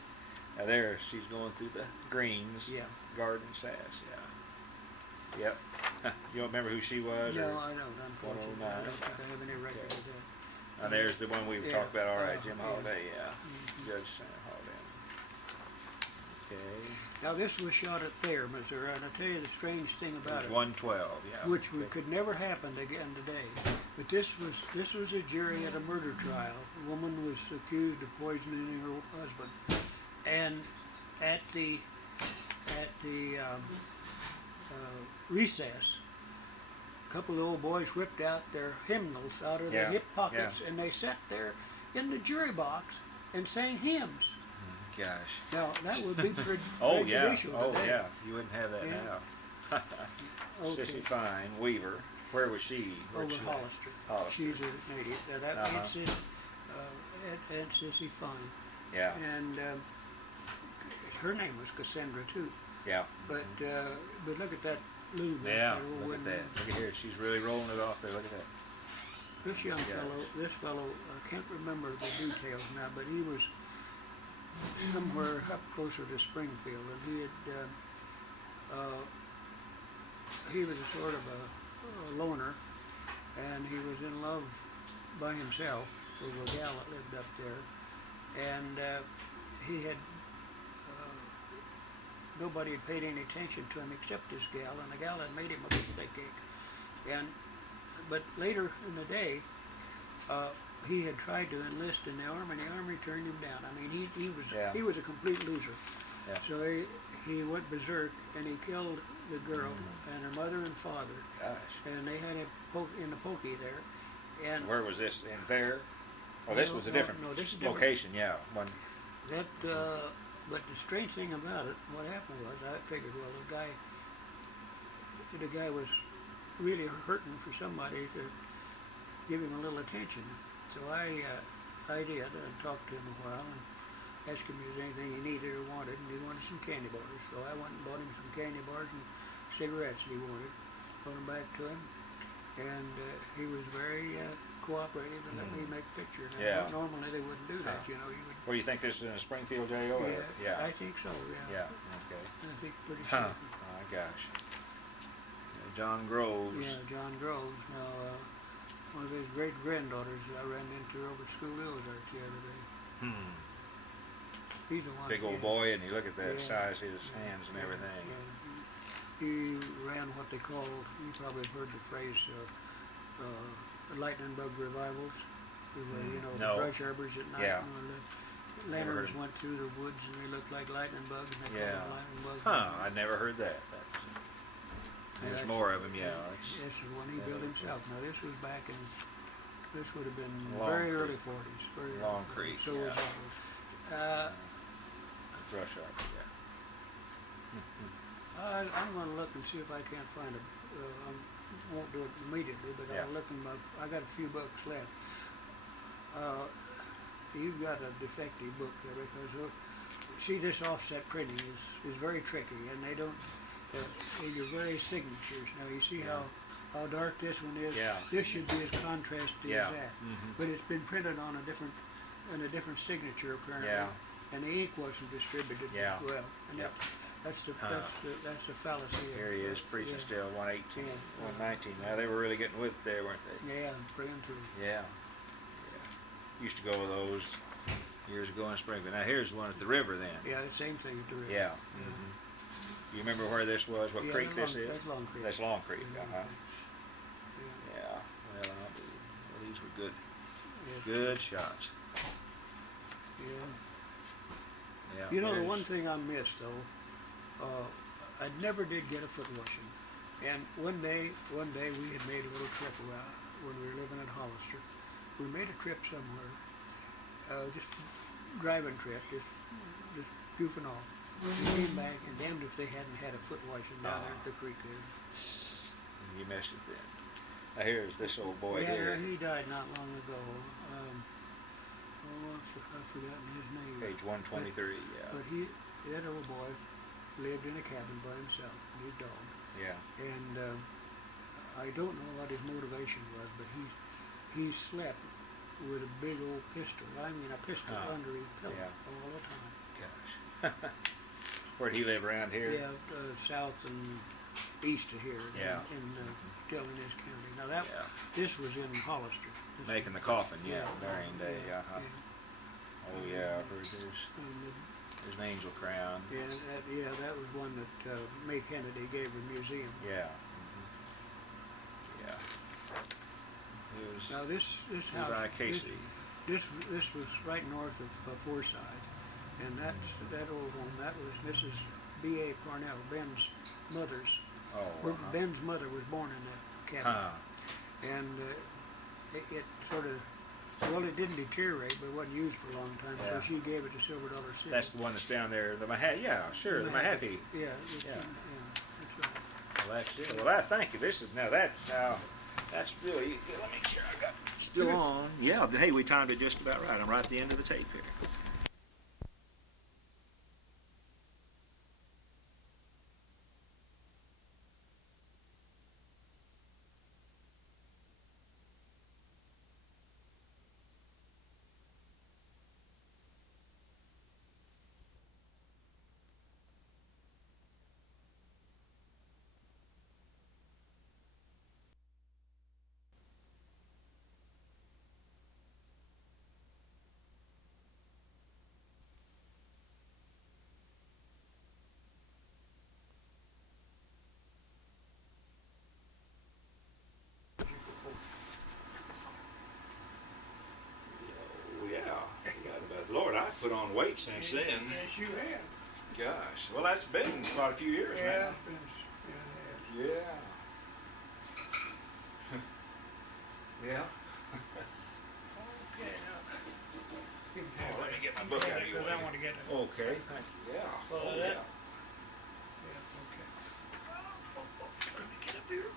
Now there, she's going through the greens. Garden sass. Yep. You don't remember who she was? No, I don't. Unfortunately, I don't think I have any record of that. And there's the one we talked about. All right, Jim Holiday. Judge Sam Holiday. Okay. Now this was shot at Thayer, Missouri, and I'll tell you the strange thing about it. 112. Which could never happen again today. But this was a jury at a murder trial. A woman was accused of poisoning her husband, and at the recess, a couple of old boys whipped out their hymnals out of their hip pockets, and they sat there in the jury box and sang hymns. Gosh. Now that would be prejudicial today. You wouldn't have that now. Sissy Fine, Weaver. Where was she? Over Hollister. She's a native. It's Sissy Fine. And her name was Cassandra too. But look at that loom. Look at that. Look at here. She's really rolling it off there. Look at that. This young fellow, I can't remember the details now, but he was somewhere up closer to Springfield, and he was a sort of a loner, and he was in love by himself with a gal that lived up there, and he had nobody had paid any attention to him except this gal, and the gal had made him a birthday cake. But later in the day, he had tried to enlist in the army, and the army turned him down. I mean, he was a complete loser. So he went berserk, and he killed the girl and her mother and father. And they had him in the pokey there. And where was this? In Bear? Oh, this was a different location. But the strange thing about it, what happened was, I figured, well, the guy was really hurting for somebody to give him a little attention. So I did. I talked to him a while and asked him if there was anything he needed or wanted, and he wanted some candy bars. So I went and bought him some candy bars and cigarettes that he wanted. Brought them back to him, and he was very cooperative and let me make pictures. Normally they wouldn't do that, you know. What do you think, this is in a Springfield jail? I think so, okay. I think pretty certain. Oh, gosh. John Groves. John Groves. Now, one of his great-granddaughters I ran into over at school Ozarks the other day. He's the one. Big old yeah. boy, and you look at that Yeah. size, his hands and everything. He ran what they called, you probably have heard the phrase, lightning bug revivals. Where, you know, No. the brush arbors at night. Yeah. And the Never heard lanterns of went through the woods and they looked like lightning bugs, and they Yeah. called them lightning bugs. Huh, I never heard that. There's That's- more of them, yeah. This is one he yeah, built that's- himself. Now this was back in, this would have been Long very Creek. early 40s. Very Long early 40s. Creek, So yeah. was ours. Brush arbor, yeah. I'm going to look and see if I can't find a. I won't do it immediately, but Yeah. I'll look in my. I got a few books left. You've got a defective book there because see, this offset printing is very tricky, and they don't. Your various signatures. Now you see how dark this one is. Yeah. This should be as contrasty Yeah. as that, Mhm. but it's been printed on a different signature apparently. Yeah. And the ink wasn't distributed Yeah. well. And Yep. that's the fallacy. Here he is, preaching yeah. still, 118, Yeah. 119. Now, they were really getting with it there, weren't they? Yeah, praying through. Yeah. Used to go with those years ago in Springfield. Now, here's one at the river then. Yeah, the same thing at the river. Yeah. You remember where this was, what Yeah, creek this is? That's Long Creek. That's Long Creek, Yeah. Yeah. Well, these were good, Yeah. good shots. Yeah. Yeah. You know, the there's- one thing I missed though, I never did get a foot washing. And one day we had made a little trip around when we were living in Hollister. We made a trip somewhere, just driving trip, just goofing off. We came back, and damned if they hadn't had a foot washing down there at the creek there. You missed it then. Now, here's this old boy Yeah, here. he died not long ago. I've forgotten his name. Page 123, yeah. But that old boy lived in a cabin by himself with his dog. Yeah. And I don't know what his motivation was, but he slept with a big old pistol. I mean, a pistol under his pillow all the time. Gosh. Where'd he live, around here? Yeah, south and east of here. Yeah. Still in this county. Now this was in Hollister. Making the coffin, Yeah. Marion Day, Yeah. Oh yeah, I've heard there's an angel crown. Yeah, that was one that May Kennedy gave the museum. Yeah. Yeah. It was Now this house, by Casey. this was right north of Forsyth, and that old home. That was Mrs. B.A. Cornell, Ben's mother's. Ben's mother was born in that cabin, and it sort of. Well, it didn't deteriorate, but it wasn't used for a long time, so she gave it to Silver Dollar City. That's the one that's down there, the Mahaffey. Yeah, sure, the Mahaffey. Yeah, that's right. Well, that's it. Well, thank you. This is now that's really. Let me make sure I got still on. Yeah. Hey, we timed it just about right. I'm right at the end of the tape here. Lord, I put on weight since then. Yes, you have. Gosh, well, that's been quite a few years now. It's been, Yeah. Yeah. Okay, now. Let me get my book out of your way. I want to get it. Okay, thank you. Yeah. Well, Oh, that- yeah. Yeah, okay. Let me get up here.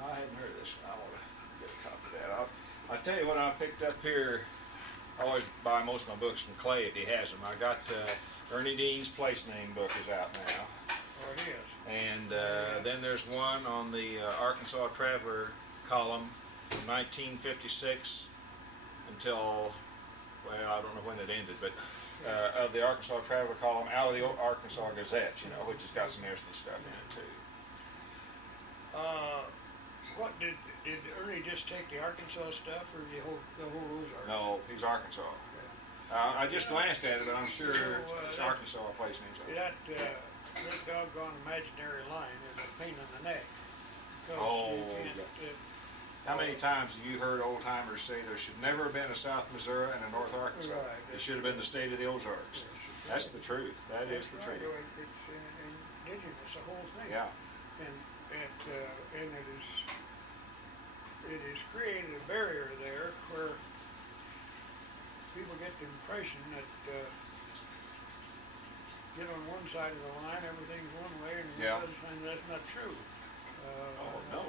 I hadn't heard this one. I want to get a copy of that. I'll tell you what I picked up here. I always buy most of my books from Clay if he has them. I got Ernie Dean's Place Name book is out now. Oh, it is. And then there's one on the Arkansas Traveler column from 1956 until, well, I don't know when it ended, but of the Arkansas Traveler column out of the Arkansas Gazette, you know, which has got some interesting stuff in it too. What did Ernie just take the Arkansas stuff or the whole Ozarks? No, he's Arkansas. I just glanced at it, but I'm sure it's Arkansas place names. That doggone imaginary line is a pain in the neck. Oh, how many times have you heard old timers say there should never have been a South Missouri and a North Arkansas? Right. It should have been the state of the Ozarks. That's the truth. That's the truth. It's indigenous, the whole thing. Yeah. And it has created a barrier there where people get the impression that get on one side of the line, everything's one way, and the other side, that's not true. No.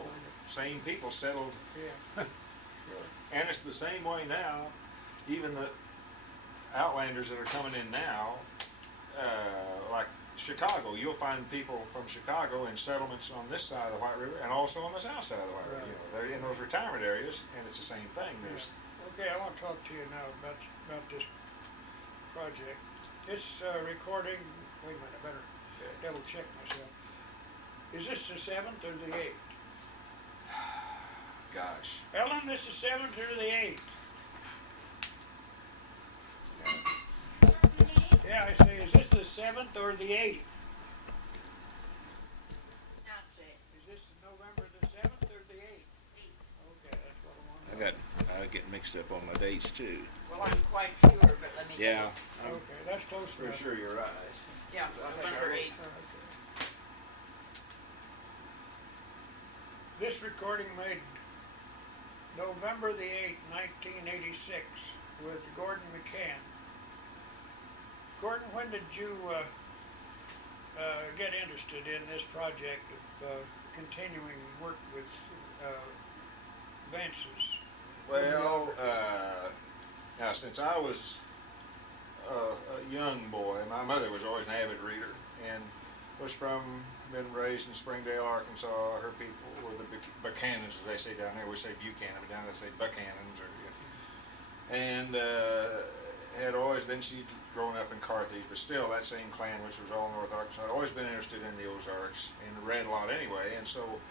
Same people settled. Yeah. Sure. And it's the same way now. Even the outlanders that are coming in now, like Chicago, you'll find people from Chicago in settlements on this side of the White River and also on the south side of the White River. You know, they're in those retirement areas, and it's the same thing. Okay, I want to talk to you now about this project. It's recording. Wait a minute, I better double check myself. Is this the 7th or the 8th? Gosh. Ellen, this is the 7th or the 8th? Yeah, I say, is this the 7th or the 8th? Is this November the 7th or the 8th? Okay, that's what I want. I get mixed up on my dates too. Well, I'm quite sure, but let me. Yeah. Okay, that's close enough. For sure you're right. Yeah, November 8th. This recording made November the 8th, 1986, with Gordon McCann. Gordon, when did you get interested in this project of continuing work with Vance's? Well, now since I was a young boy, my mother was always an avid reader and was been raised in Springdale, Arkansas. Her people were the Buchanans, as they say down there. We say Buchanan, but down there they say Buchanans. And had always, then she'd grown up in Carthage, but still that same clan, which was all North Arkansas, had always been interested in the Ozarks and read a lot anyway. And so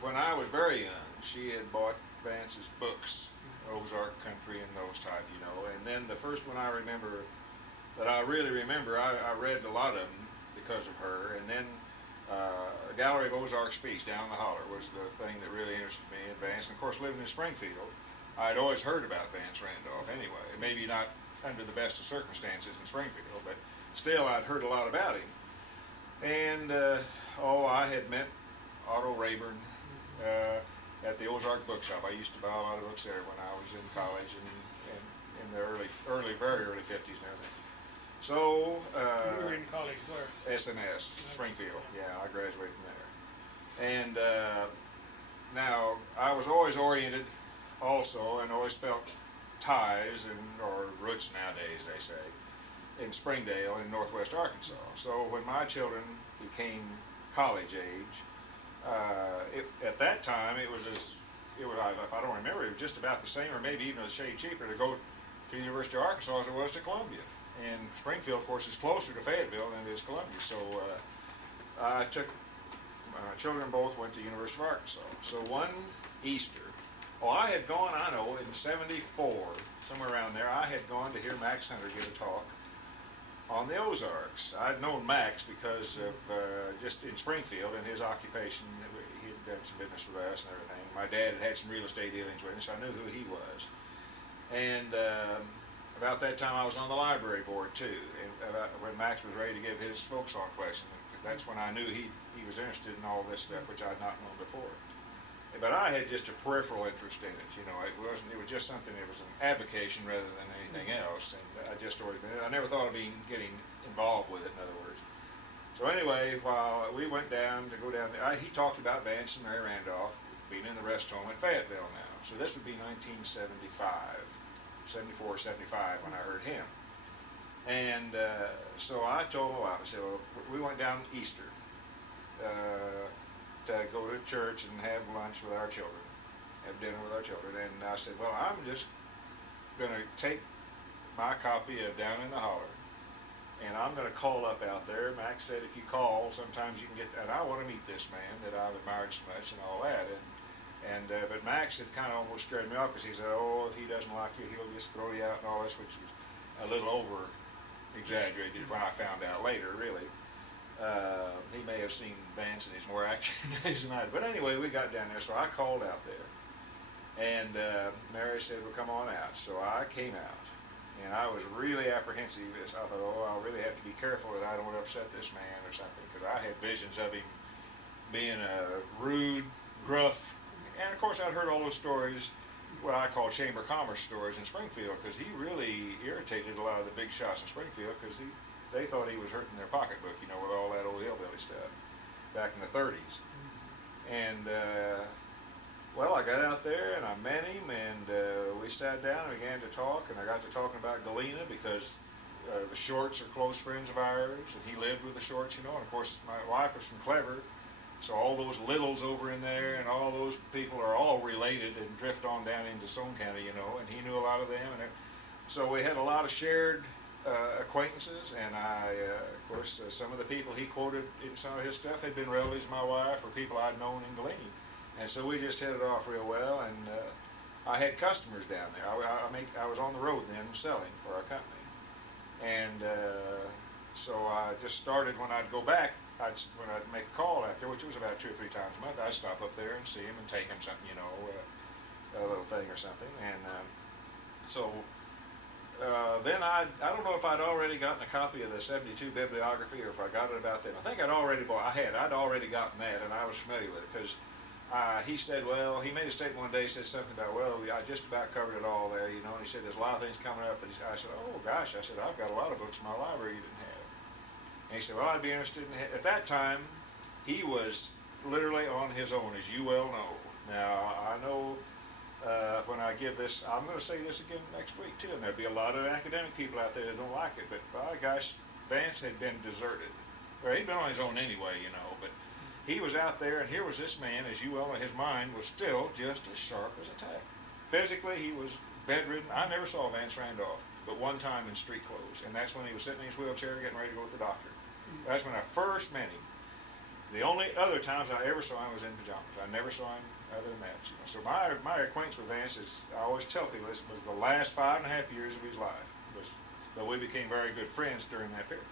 when I was very young, she had bought Vance's books, Ozark Country and those type, you know. And then the first one I remember, that I really remember, I read a lot of them because of her. And then a Gallery of Ozark Speech down the holler was the thing that really interested me in Vance. And of course, living in Springfield, I'd always heard about Vance Randolph anyway. Maybe not under the best of circumstances in Springfield, but still I'd heard a lot about him. And I had met Otto Rayburn at the Ozark Bookshop. I used to buy a lot of books there when I was in college and in the very early 50s and everything. So you were in college where? SNS, Springfield. Yeah, I graduated from there. And now I was always oriented also, and always felt ties or roots nowadays, they say, in Springdale in northwest Arkansas. So when my children became college age, at that time it was, if I don't remember, it was just about the same, or maybe even a shade cheaper to go to the University of Arkansas as it was to Columbia. And Springfield, of course, is closer to Fayetteville than it is Columbia. So I took my children, both went to the University of Arkansas. So one Easter, I had gone, in '74, somewhere around there, I had gone to hear Max Hunter give a talk on the Ozarks. I'd known Max because of just in Springfield and his occupation. He had done some business with us and everything. My dad had some real estate dealings with him, so I knew who he was. And about that time, I was on the library board too. And when Max was ready to give his folk song question, that's when I knew he was interested in all this stuff, which I'd not known before. But I had just a peripheral interest in it, you know. It was just something that was an avocation rather than anything else. And I just always been, I never thought of getting involved with it, in other words. So anyway, while we went down to go down there, he talked about Vance and Mary Randolph being in the rest home at Fayetteville now. So this would be 1975, 74 or 75 when I heard him. And so I told my wife, I said, well, we went down Easter to go to church and have lunch with our children, have dinner with our children. And I said, well, I'm just going to take my copy of Down in the Holler. And I'm going to call up out there. Max said if you call, sometimes you can get, and I want to meet this man that I've admired so much and all that. But Max had kind of almost scared me off because he said, oh, if he doesn't like you, he'll just throw you out and all this, which was a little over exaggerated when I found out later, really. He may have seen Vance in his more action days than I did. But anyway, we got down there, so I called out there. And Mary said, well, come on out. So I came out. And I was really apprehensive. I thought, oh, I'll really have to be careful that I don't upset this man or something, because I had visions of him being a rude, gruff, and of course I'd heard all those stories, what I call chamber of commerce stories in Springfield, because he really irritated a lot of the big shots in Springfield, because they thought he was hurting their pocketbook, you know, with all that old hillbilly stuff back in the 30s. And well, I got out there and I met him, and we sat down and began to talk, and I got to talking about Galena because the Shorts are close friends of ours, and he lived with the Shorts, you know, and of course my wife was from Clever, so all those Littles over in there and all those people are all related and drift on down into Stone County, you know, and he knew a lot of them, and so we had a lot of shared acquaintances, and of course, some of the people he quoted in some of his stuff had been relatives of my wife or people I'd known in Galena. And so we just hit it off real well, and I had customers down there. I was on the road then selling for our company. And so I just started when I'd go back, when I'd make a call out there, which was about 2 or 3 times a month, I'd stop up there and see him and take him something, you know, a little thing or something. And then I don't know if I'd already gotten a copy of the 72 bibliography or if I got it about then. I think I'd already gotten that, and I was familiar with it because he said, well, he made a statement one day, said something about, well, I just about covered it all there, you know, and he said, there's a lot of things coming up, and I said, oh, gosh, I said, I've got a lot of books in my library you didn't have. And he said, well, I'd be interested in at that time, he was literally on his own, as you well know. Now, I know when I give this, I'm going to say this again next week, too, and there'll be a lot of academic people out there that don't like it, but, by gosh, Vance had been deserted. Well, he'd been on his own anyway, you know, but he was out there, and here was this man, as you well know, his mind was still just as sharp as a tack. Physically, he was bedridden. I never saw Vance Randolph, but one time in street clothes, and that's when he was sitting in his wheelchair getting ready to go to the doctor. That's when I first met him. The only other times I ever saw him was in pajamas. I never saw him other than that. You know. So my acquaintance with Vance is, I always tell people, this was the last 5.5 years of his life. But we became very good friends during that period.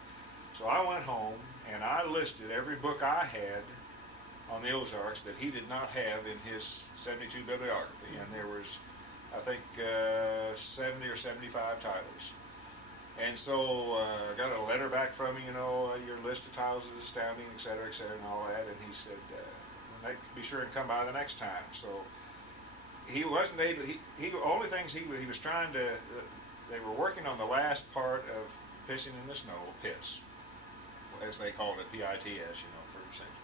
So I went home, and I listed every book I had on the Ozarks that he did not have in his 72 bibliography, and there was, I think, 70 or 75 titles. And so I got a letter back from him, you know, your list of titles is astounding, et cetera, and all that, and he said, be sure and come by the next time. So he wasn't able, only things he was trying to, they were working on the last part of Pissing in the Snow, PITS, as they called it, PITS, you know, for example.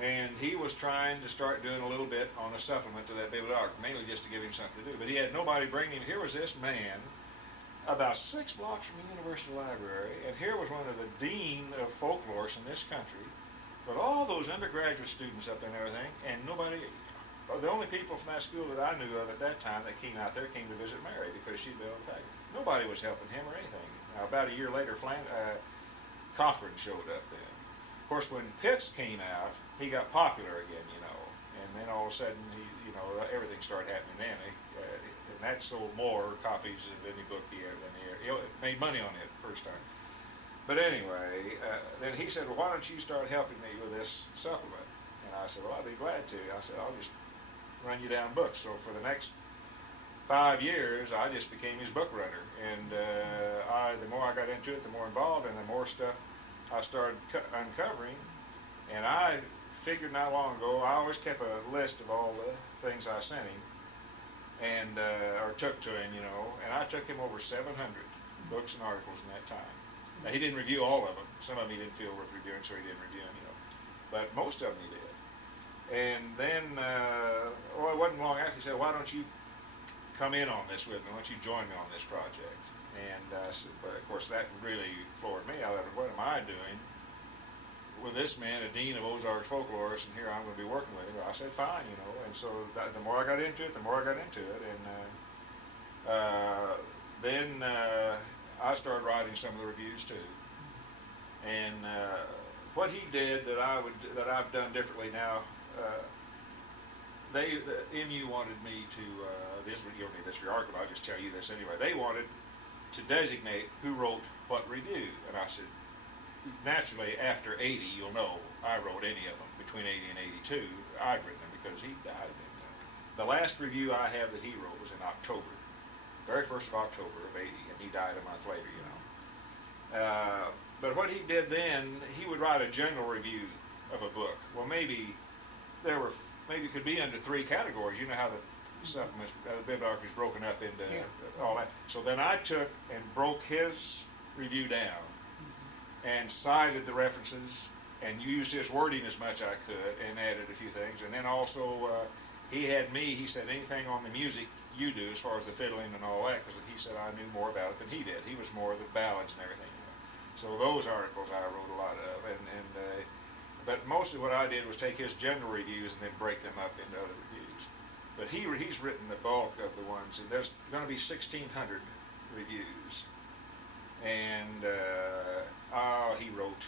And he was trying to start doing a little bit on a supplement to that bibliography, mainly just to give him something to do. But he had nobody bringing him. Here was this man, about 6 blocks from the University Library, and here was one of the dean of folklorists in this country, with all those undergraduate students up there and everything, and nobody, the only people from that school that I knew of at that time that came out there came to visit Mary because she'd been on the faculty. Nobody was helping him or anything. Now, about a year later, Cochran showed up then. Of course, when Pitts came out, he got popular again, you know, and then all of a sudden, everything started happening then. And that sold more copies of any book he ever he made money on it the first time. But anyway, then he said, well, why don't you start helping me with this supplement? And I said, well, I'd be glad to. I said, I'll just run you down books. So for the next 5 years, I just became his book runner. And the more I got into it, the more involved, and the more stuff I started uncovering. And I figured not long ago, I always kept a list of all the things I sent him, and or took to him, you know, and I took him over 700 books and articles in that time. Now, he didn't review all of them. Some of them he didn't feel worth reviewing, so he didn't review them, you know. But most of them he did. And then, it wasn't long after, he said, why don't you come in on this with me? Why don't you join me on this project? And but of course, that really floored me. I thought, what am I doing with this man, a dean of Ozarks folklorists, and here I'm going to be working with him? I said, fine, you know. And so the more I got into it, the more I got into it. And then I started writing some of the reviews too. And what he did that I've done differently now, the MU wanted me to, you don't need this for your article, I'll just tell you this anyway. They wanted to designate who wrote what review. And I said, naturally, after 80, you'll know I wrote any of them. Between 80 and 82, I'd written them because he died. The last review I have that he wrote was in October, very 1st of October of 80, and he died a month later, you know. But what he did then, he would write a general review of a book. Well, maybe it could be under 3 categories. You know how the supplements, the bibliography is broken up into all that. So then I took and broke his review down and cited the references and used his wording as much as I could and added a few things. And then also he said anything on the music you do as far as the fiddling and all that, because he said I knew more about it than he did. He was more of the ballads and everything. You know. So those articles I wrote a lot of. But mostly what I did was take his general reviews and then break them up into other reviews. But he's written the bulk of the ones, and there's going to be 1,600 reviews. And he wrote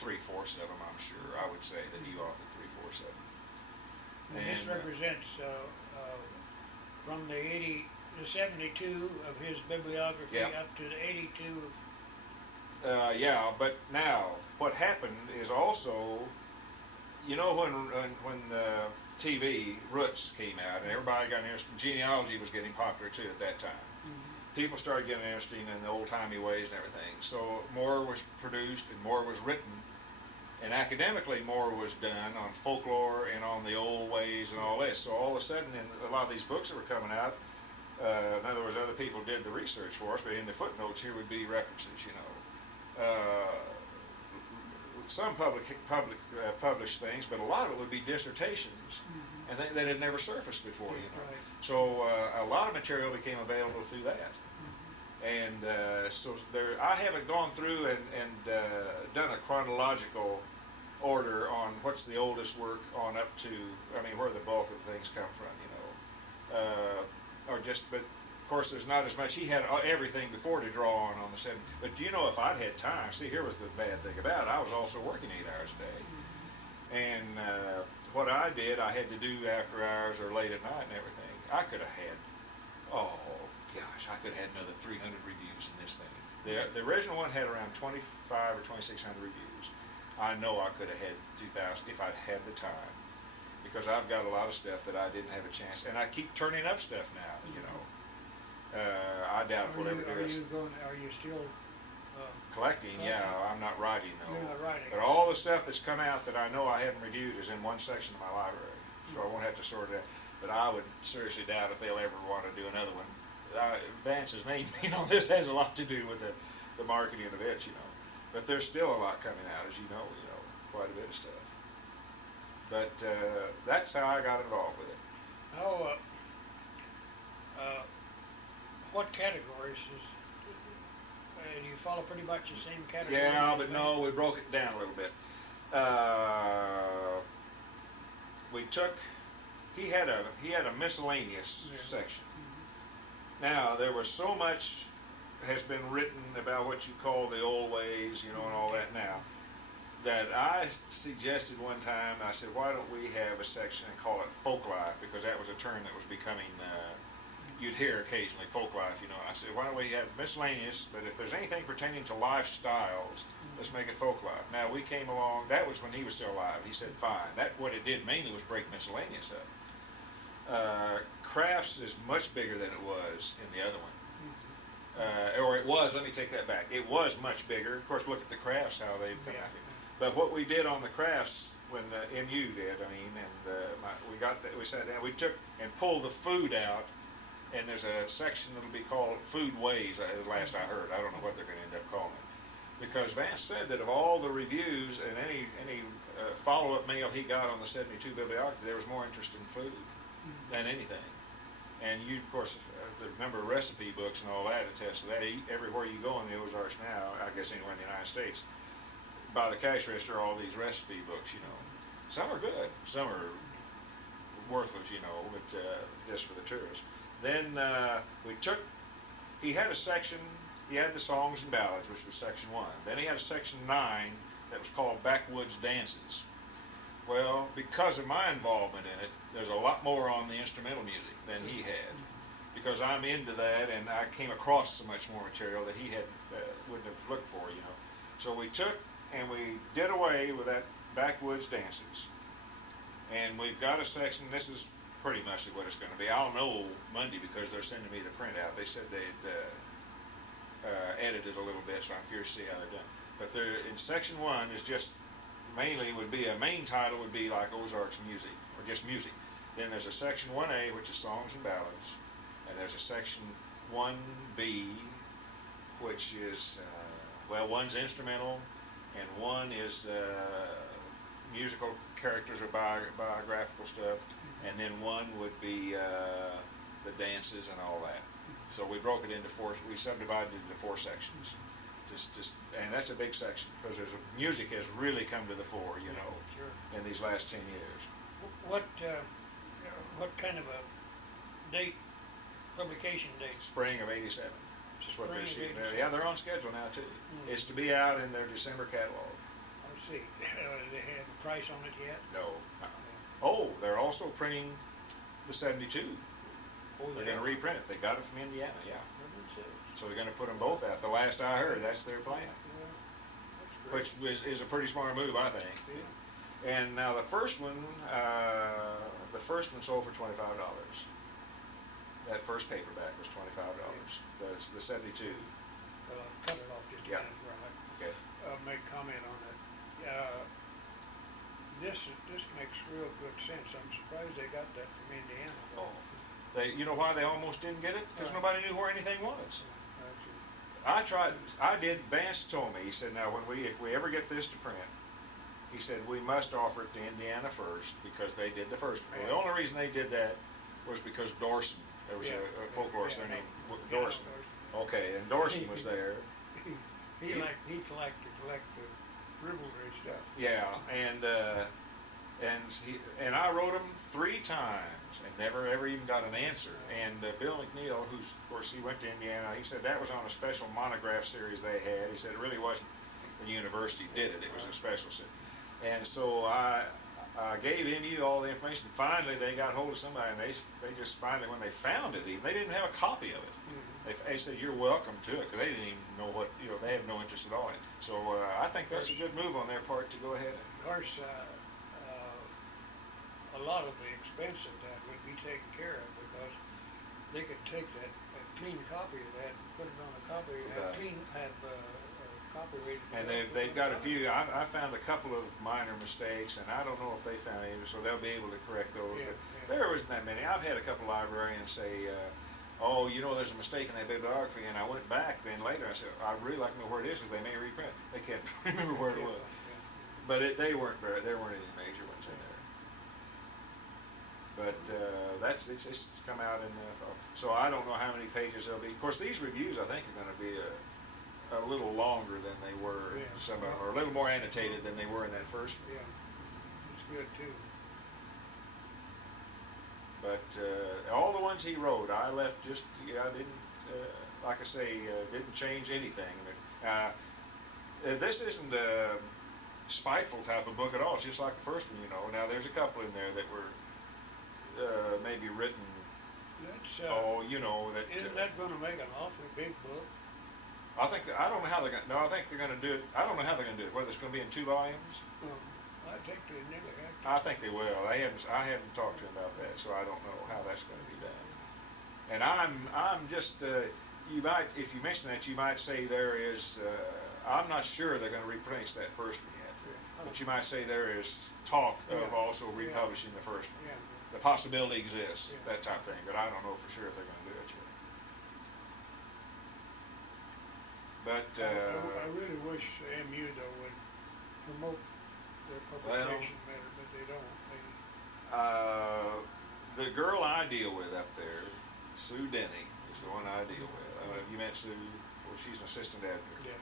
3/4 of them, I'm sure. I would say that he authored 3/4 of them. And this represents from the 72 of his bibliography up to the 82 of... yeah, but now what happened is also, you know, when the TV Roots came out and everybody got interested, genealogy was getting popular too at that time. People started getting interested in the old-timey ways and everything. So more was produced and more was written, and academically more was done on folklore and on the old ways and all this. So all of a sudden, in a lot of these books that were coming out, in other words, other people did the research for us, but in the footnotes here would be references, you know. Some published things, but a lot of it would be dissertations, and that had never surfaced before, you know. Right. So a lot of material became available through that. And so I haven't gone through and done a chronological order on what's the oldest work on up to, I mean, where the bulk of things come from, you know. But of course there's not as much. He had everything before to draw on the 7. But do you know, if I'd had time, see, here was the bad thing about it. I was also working 8 hours a day. And what I did, I had to do after hours or late at night and everything. I could have had, I could have had another 300 reviews in this thing. The original one had around 25 or 2,600 reviews. I know I could have had 2,000 if I'd had the time, because I've got a lot of stuff that I didn't have a chance, and I keep turning up stuff now, you know. I doubt if we'll ever do this. Are you still collecting? Yeah, I'm not writing though. You're not writing. But all the stuff that's come out that I know I haven't reviewed is in one section of my library, so I won't have to sort it out. But I would seriously doubt if they'll ever want to do another one. Vance's name, you know, this has a lot to do with the marketing of it, you know. But there's still a lot coming out, as you know, quite a bit of stuff. But that's how I got involved with it. Oh, what categories is? Do you follow pretty much the same categories? Yeah, but no, we broke it down a little bit. We took. He had a miscellaneous section. Now, there was so much has been written about what you call the old ways, you know, and all that now, that I suggested one time, I said, why don't we have a section and call it folk life, because that was a term that was becoming, you'd hear occasionally, folk life, you know. And I said, why don't we have miscellaneous, but if there's anything pertaining to lifestyles, let's make it folk life. Now, we came along, that was when he was still alive. He said, fine. What it did mainly was break miscellaneous up. Crafts is much bigger than it was in the other one. Or it was, let me take that back. It was much bigger. Of course, look at the crafts, how they've come out. But what we did on the crafts, when MU did, we sat down, we took and pulled the food out, and there's a section that'll be called Food Ways, last I heard. I don't know what they're going to end up calling it. Because Vance said that of all the reviews and any follow-up mail he got on the 72 bibliography, there was more interest in food than anything. And you, of course, the number of recipe books and all that attest to that. Everywhere you go in the Ozarks now, I guess anywhere in the United States, by the cash register, all these recipe books, you know. Some are good, some are worthless, you know, but just for the tourists. Then we took he had a section, he had the songs and ballads, which was section 1. Then he had a section 9 that was called Backwoods Dances. Well, because of my involvement in it, there's a lot more on the instrumental music than he had. Because I'm into that, and I came across so much more material that he had wouldn't have looked for, you know. So we took and we did away with that Backwoods Dances. And we've got a section, this is pretty much what it's going to be. I'll know Monday because they're sending me the printout. They said they'd edited a little bit, so I'm curious to see how they're done. But they're, in section 1 is just mainly would be a main title would be like Ozarks music or just music. Then there's a section 1A which is songs and ballads, and there's a section 1B which is well, one's instrumental and one is musical characters or biographical stuff, and then one would be the dances and all that. So we broke it into 4. We subdivided it into 4 sections. And that's a big section because music has really come to the fore, you know, Sure. in these last 10 years. What kind of a date, publication date? Spring of '87. That's what they're Spring of shooting. 87. Yeah, they're on schedule now too. It's to be out in their December catalog. Let's see. They have a price on it yet? No. Oh, they're also printing the 72. Oh, They're going to reprint it. They got it from Indiana, yeah. That's it. So they're going to put them both out. The last I heard, that's their plan, Yeah, that's great. which is a pretty smart move, I think. Yeah. And now the first one sold for $25. That first paperback was $25. The 72. Well, I'll cut it off just a Yeah. minute, right? Okay. I'll make comment on that. This makes real good sense. I'm surprised they got that from Indiana. though. You know why they almost didn't get it? Because nobody knew where anything was. That's it. I did. Vance told me. He said, "Now, if we ever get this to print, he said we must offer it to Indiana first because they did the first one." Well, the only reason they did that was because Dorson. There was a folklorist there named Dorson. Okay, and Dorson was there. He liked to collect the ribaldry stuff. Yeah, and I wrote him 3 times and never ever even got an answer. And Bill McNeil, who's of course he went to Indiana, he said that was on a special monograph series they had. He said it really wasn't the university did it; it was a special series. And so I gave MU all the information. Finally, they got hold of somebody, and they just finally, when they found it, even they didn't have a copy of it. They said you're welcome to it because they didn't even know what they have no interest at all in it. So I think that's a good move on their part to go ahead. Of course, a lot of the expense of that would be taken care of because they could take a clean copy of that, and put it on a copy, have copyrighted. And they've got a few. I found a couple of minor mistakes, and I don't know if they found any, so they'll be able to correct those. Yeah, but yeah. there wasn't that many. I've had a couple librarians say, "Oh, there's a mistake in that bibliography," and I went back then later. I said, "I really like to know where it is because they may reprint." They can't remember where it was, but there weren't any major ones in there. But it's come out in the fall. So I don't know how many pages there'll be. Of course, these reviews I think are going to be a little longer than they were, or a little more annotated than they were in that first one. Yeah, it's good too. But all the ones he wrote, I left just, I didn't, like I say, didn't change anything. This isn't a spiteful type of book at all. It's just like the first one, Now, there's a couple in there that were maybe written, That's, that... isn't that going to make an awfully big book? I don't know how they're going to, no, I think they're going to do it, I don't know how they're going to do it, whether it's going to be in 2 volumes. I think they nearly have to. I think they will. I haven't talked to them about that, so I don't know how that's going to be done. And I'm just, you might, if you mention that, you might say there is, I'm not sure they're going to replace that first one yet, but you might say there is talk of also republishing the first one. Yeah. The possibility exists, that type of thing, but I don't know for sure if they're going to do it yet. But I really wish MU though would promote their publication better, but they don't. The girl I deal with up there, Sue Denny, is the one I deal with. You met Sue? Well, she's an assistant editor. Yeah.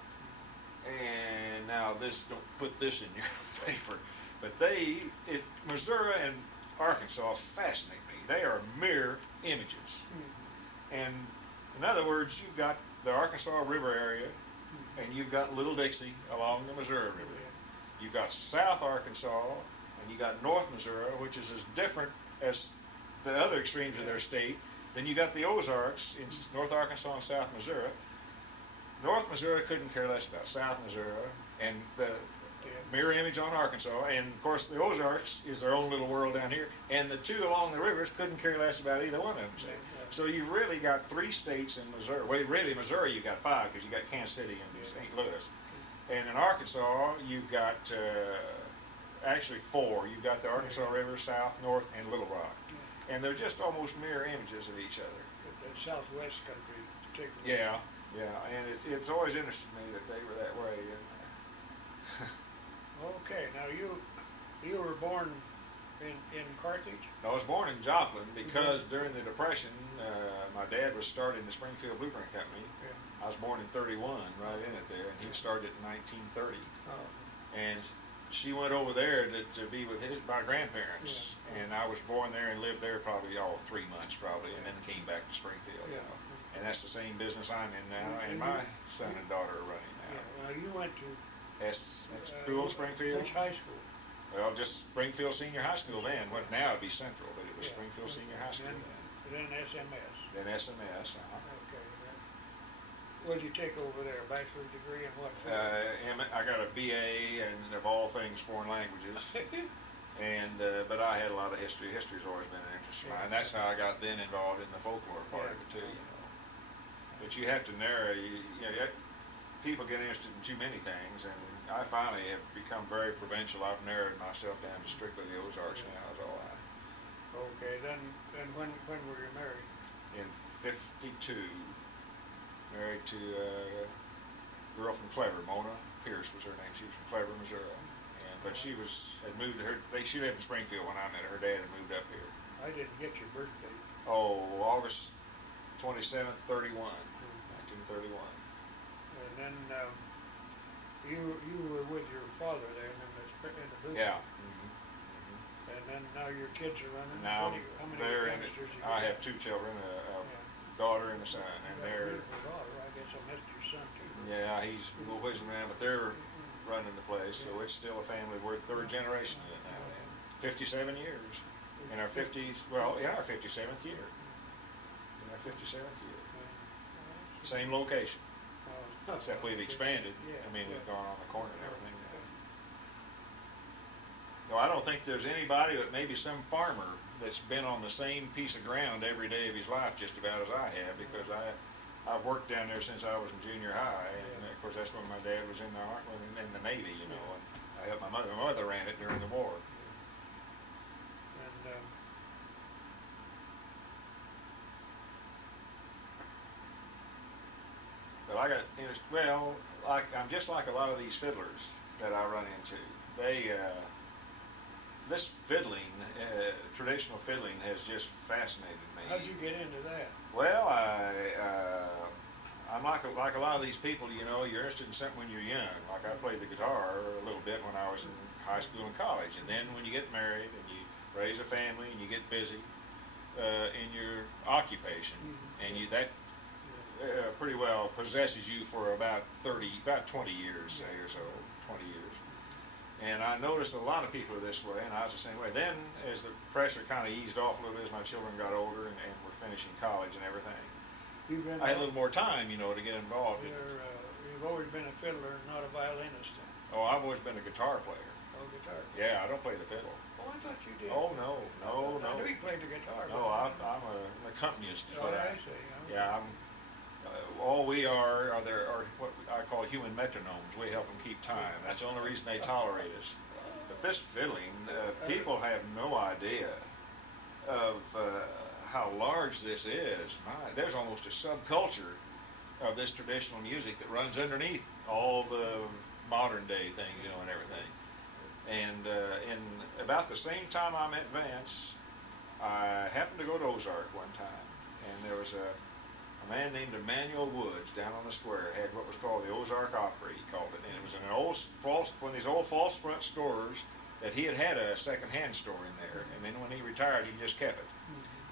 And now don't put this in your paper, but Missouri and Arkansas fascinate me. They are mirror images. And In other words, you've got the Arkansas River area, and you've got Little Dixie along the Missouri River. You've got South Arkansas, and you got North Missouri, which is as different as the other extremes of their state. Then you got the Ozarks in North Arkansas and South Missouri. North Missouri couldn't care less about South Missouri, and the mirror image on Arkansas, and of course the Ozarks is their own little world down here, and the two along the rivers couldn't care less about either one of them. So you've really got 3 states in Missouri. Well, really Missouri you've got 5 because you got Kansas City and St. Louis. And in Arkansas you've got actually 4. You've got the Arkansas River, South, North, and Little Rock. And they're just almost mirror images of each other. The Southwest country particularly. Yeah, and it's always interested me that they were that way. Okay, now you were born in Carthage? I was born in Joplin because during the Depression, my dad was starting the Springfield Blueprint Company. Yeah. I was born in 31, right in it there, and he started in 1930. Oh. And she went over there to be with my grandparents, and I was born there and lived there probably 3 months probably, and then came back to Springfield. Yeah. You know? And that's the same business I'm in now, and my son and daughter are running now. Yeah. Now you went to That's school, Springfield. which high school? Well, just Springfield Senior High School then. What now it'd be Central, but it was Springfield Senior High School then. Then SMS. Then SMS. Okay. What did you take over there? Bachelor's degree in what field? I got a BA and of all things foreign languages, and but I had a lot of history. History's always been an interest of mine. And that's how I got then involved in the folklore part of it too. You know, but you have to narrow. People get interested in too many things, and I finally have become very provincial. I've narrowed myself down to strictly the Ozarks now. Is all I. Okay, then when were you married? In '52, married to a girl from Clever. Mona Pierce was her name. She was from Clever, Missouri, but she had moved to her. She lived in Springfield when I met her. Her dad had moved up here. I didn't get your birthday. Oh, August 27th, 1931. And then you were with your father there in the booth. Yeah. And then now your kids are running. Now How many they're in it. youngsters you I got? have 2 children, a daughter and a son, and You got a they're beautiful daughter. I guess I missed your son too. yeah, he's a little whizzing around, but they're running the place, so it's still a family. We're 3rd generation in it now, and 57 years. In our 50s, well, in our 57th year. In our 57th year. Same location. Except we've expanded. I mean, we've gone on the corner and everything now. No, I don't think there's anybody but maybe some farmer that's been on the same piece of ground every day of his life just about as I have, because I've worked down there since I was in junior high, and of course that's when my dad was in the Navy, you know, and I helped my mother. My mother ran it during the war. And But I got, I'm just like a lot of these fiddlers that I run into. This fiddling, traditional fiddling, has just fascinated me. how'd you get into that? Well, I'm like a lot of these people. You know, you're interested in something when you're young. Like I played the guitar a little bit when I was in high school and college, and then when you get married and you raise a family and you get busy in your occupation, and that pretty well possesses you for about 20 years, say, or so, 20 years. And I noticed a lot of people are this way, and I was the same way. Then, as the pressure kind of eased off a little bit as my children got older and were finishing college and everything, I had a little more time, you know, to get involved. You've always been a fiddler, not a violinist. Oh, I've always been a guitar player. Oh, guitar. Yeah, I don't play the fiddle. Oh, I thought you did. Oh, no. I knew you played the guitar. No, I'm an accompanist. Is what I see. Yeah, all we are what I call human metronomes. We help them keep time. That's the only reason they tolerate us. But this fiddling, people have no idea of how large this is. There's almost a subculture of this traditional music that runs underneath all the modern day things, you know, and everything. And in about the same time I met Vance, I happened to go to Ozark one time, and there was a man named Emmanuel Woods down on the square had what was called the Ozark Opry, he called it, and it was an old one of these old false front stores that he had a second-hand store in there, and then when he retired, he just kept it.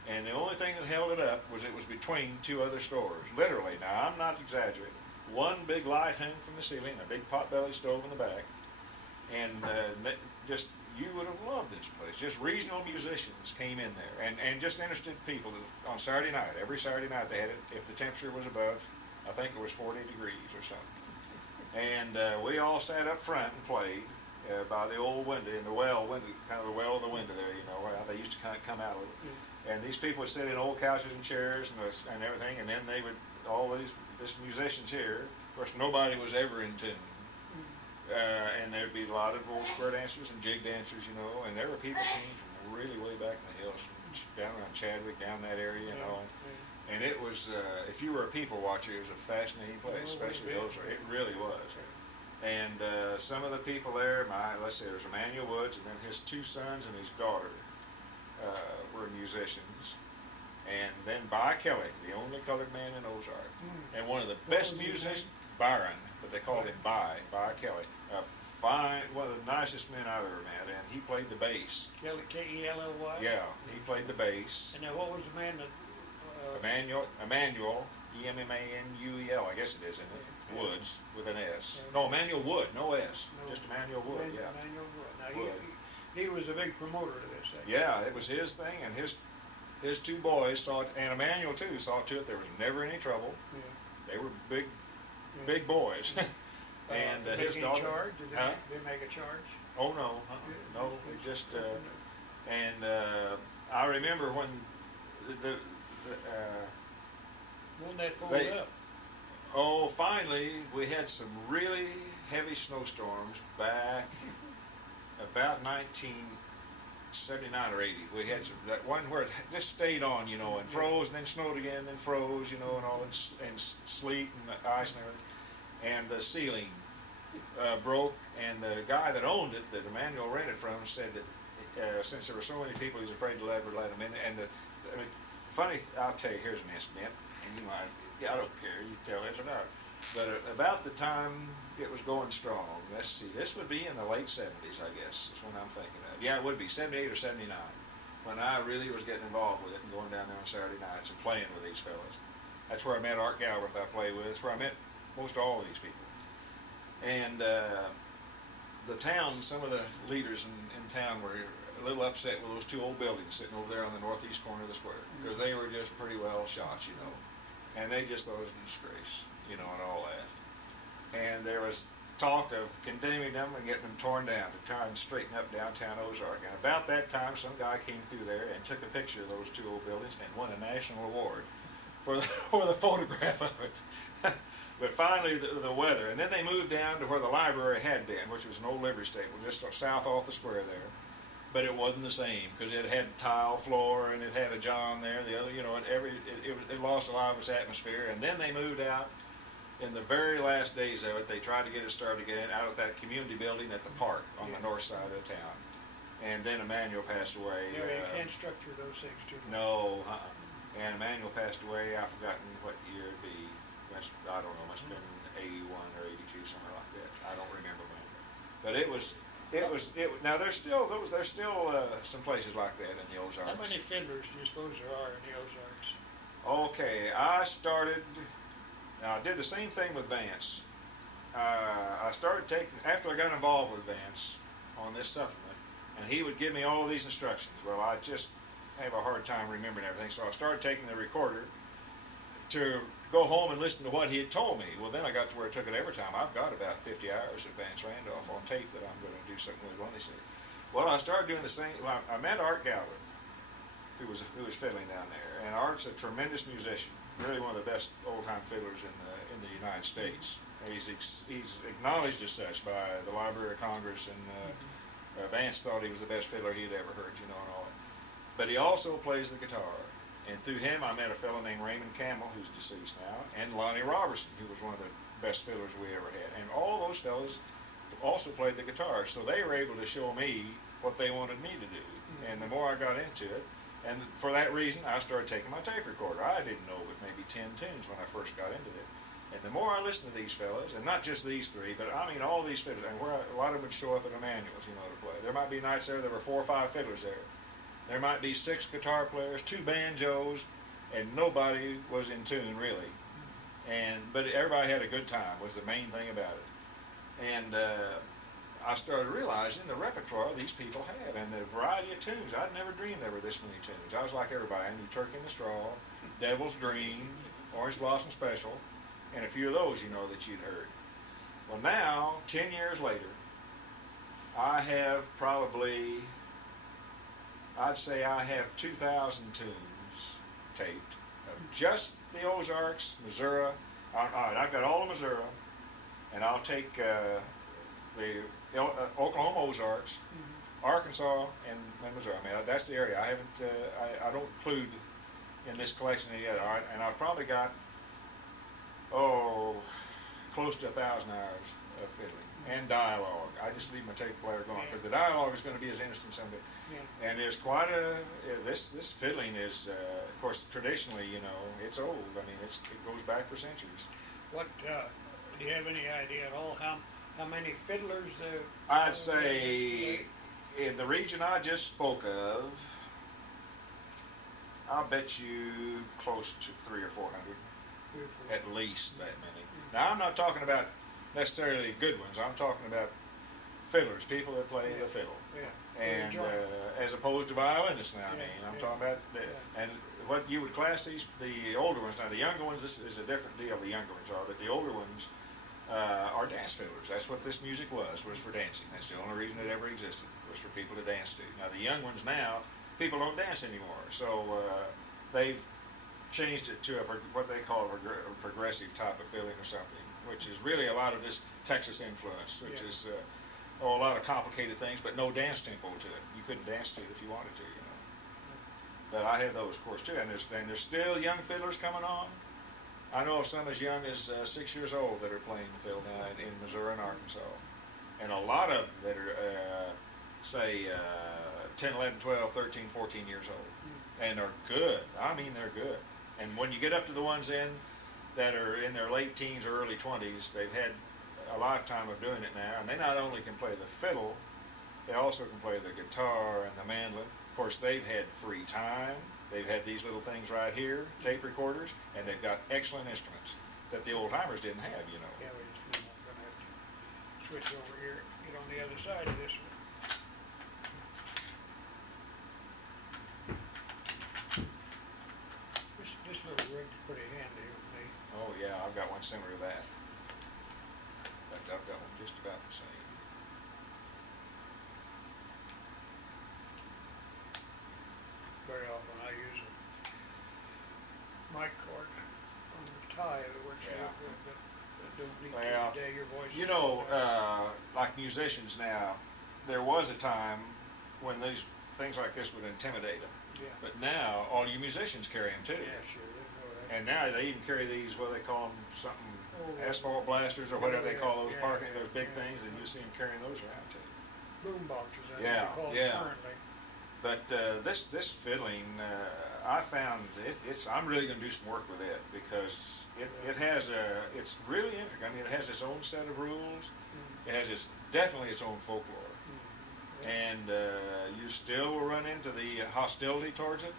And the only thing that held it up was it was between two other stores. Literally, now I'm not exaggerating. One big light hung from the ceiling, a big potbelly stove in the back, and just you would have loved this place. Just regional musicians came in there, and just interested people on Saturday night. Every Saturday night they had it. If the temperature was above, I think it was 40 degrees or something. And we all sat up front and played by the old window, in the well window, kind of the well of the window there, you know, where they used to kind of come out of it. And these people would sit in old couches and chairs and everything, and then they would, this musicians here, of course nobody was ever in tune. And there'd be a lot of old square dancers and jig dancers, you know, and there were people who came from really way back in the hills, from down around Chadwick, down that area, you know. And it was, if you were a people watcher, it was a fascinating place, especially those, it really was. And some of the people there, let's say there's Emmanuel Woods, and then his two sons and his daughter were musicians. And then By Kelly, the only colored man in Ozark, and one of the best musicians, Byron, but they called him By Kelly. One of the nicest men I've ever met, and he played the bass. Kelly, K-E-L-L-Y? Yeah, he played the bass. And now what was the man that... Emmanuel, E-M-M-A-N-U-E-L, I guess it is, isn't it? Woods, with an S. No, Emmanuel Wood, no S, just Emmanuel Wood, yeah. Emmanuel Wood. Now, Wood. He was a big promoter of this thing. Yeah, it was his thing, and his two boys saw it, and Emmanuel too saw to it there was never any trouble. Yeah. They were big boys. And did his they daughter. charge? Did they make a charge? Oh no, no, they just I remember when Wouldn't that fold up? Oh, finally we had some really heavy snowstorms back about 1979 or 80. We had that one where it just stayed on, you know, and froze, and then snowed again, and then froze, you know, and all, and sleet and ice and everything. And the ceiling broke, and the guy that owned it, that Emmanuel rented from, said that since there were so many people, he was afraid to ever let them in. And I'll tell you, here's an incident, and you know, I don't care, you tell it or not. But about the time it was going strong, let's see, this would be in the late 70s, I guess, is when I'm thinking of. Yeah, it would be 78 or 79, when I really was getting involved with it and going down there on Saturday nights and playing with these fellas. That's where I met Art Galbraith I played with. That's where I met most all of these people. And the town, some of the leaders in town were a little upset with those two old buildings sitting over there on the northeast corner of the square, because they were just pretty well shot, you know. And they just thought it was a disgrace, you know, and all that. And there was talk of condemning them and getting them torn down to try and straighten up downtown Ozark. And about that time, some guy came through there and took a picture of those two old buildings and won a national award for the photograph of it. But finally, the weather, and then they moved down to where the library had been, which was an old livery stable, just south off the square there. But it wasn't the same, because it had tile floor, and it had a john there, the other, you know, and it lost a lot of its atmosphere. And then they moved out in the very last days of it. They tried to get it started to get it out of that community building at the park on the north side of the town. And then Emmanuel passed away. Yeah, you can't structure those things too much. No, and Emmanuel passed away. I've forgotten what year it'd be. I don't know, must have been 81 or 82, something like that. I don't remember when. But now there's still some places like that in the Ozarks. How many fiddlers do you suppose there are in the Ozarks? Okay, I did the same thing with Vance. I started after I got involved with Vance on this supplement, and he would give me all of these instructions. Well, I just have a hard time remembering everything, so I started taking the recorder to go home and listen to what he had told me. Well, then I got to where I took it every time. I've got about 50 hours of Vance Randolph on tape that I'm going to do something with one of these days. Well, I started doing the same. Well, I met Art Galbraith, who was fiddling down there, and Art's a tremendous musician, really one of the best old-time fiddlers in the United States. And he's acknowledged as such by the Library of Congress, and Vance thought he was the best fiddler he'd ever heard, you know, and all that. But he also plays the guitar. And through him, I met a fellow named Raymond Campbell, who's deceased now, and Lonnie Robertson, who was one of the best fiddlers we ever had. And all those fellows also played the guitar, so they were able to show me what they wanted me to do. And the more I got into it, and for that reason, I started taking my tape recorder. I didn't know but maybe 10 tunes when I first got into it. And the more I listened to these fellas, and not just these three, but I mean all these fiddlers, and a lot of them would show up at Emmanuel's, you know, to play. There might be nights there were 4 or 5 fiddlers there. there might be 6 guitar players, 2 banjos, and nobody was in tune really. But everybody had a good time was the main thing about it. And I started realizing the repertoire these people had and the variety of tunes. I'd never dreamed there were this many tunes. I was like everybody. I knew Turkey in the Straw, Devil's Dream, Orange Blossom Special, and a few of those you know that you'd heard. Well, now, 10 years later, I have probably, I'd say I have 2,000 tunes taped of just the Ozarks, Missouri. I've got all of Missouri, and I'll take the Oklahoma Ozarks, Arkansas, and Missouri. I mean, that's the area. I haven't, I don't include in this collection any other. All right, and I've probably got, close to 1,000 hours of fiddling and dialogue. I just leave my tape player going because the dialogue is going to be as interesting someday. Yeah. And there's quite a this fiddling is of course traditionally it's old. I mean it goes back for centuries. What do you have any idea at all how many fiddlers there? I'd say in the region I just spoke of, I'll bet you close to 300 or 400, at least that many. Now I'm not talking about necessarily good ones. I'm talking about fiddlers, people that play the fiddle, and as opposed to violinists now. I mean, I'm talking about and what you would class the older ones. Now the younger ones, this is a different deal. The younger ones are, but the older ones are dance fiddlers. That's what this music was for dancing. That's the only reason it ever existed, was for people to dance to. Now the young ones now, people don't dance anymore, so they've changed it to what they call a progressive type of fiddling or something, which is really a lot of this Texas influence, which is a lot of complicated things, but no dance tempo to it. You couldn't dance to it if you wanted to, But I have those, of course, too. And there's still young fiddlers coming on. I know of some as young as 6 years old that are playing the fiddle now in Missouri and Arkansas. And a lot of them that are, say, 10, 11, 12, 13, 14 years old. And are good. I mean, they're good. And when you get up to the ones that are in their late teens or early 20s, they've had a lifetime of doing it now, and they not only can play the fiddle, they also can play the guitar and the mandolin. Of course, they've had free time. They've had these little things right here, tape recorders, and they've got excellent instruments that the old-timers didn't have, Yeah, we're just going to have to switch over here, get on the other side of this one. This little rig's pretty handy with me. Oh yeah, I've got one similar to that. In fact, I've got one just about the same. Very often I use a mic cord on the tie that works real good, but I don't need to today. Your voice is like musicians now, there was a time when these things like this would intimidate them. Yeah. But now, all you musicians carry them too. Yeah, sure. They know that. And now they even carry these, what do they call them, something, asphalt blasters or whatever they call those parking, those big things, and you see them carrying those around too. Boom boxes, that's what they call them currently. But this fiddling, I found I'm really going to do some work with it because it has it's really interesting. I mean, it has its own set of rules. It has definitely its own folklore. And you still will run into the hostility towards it,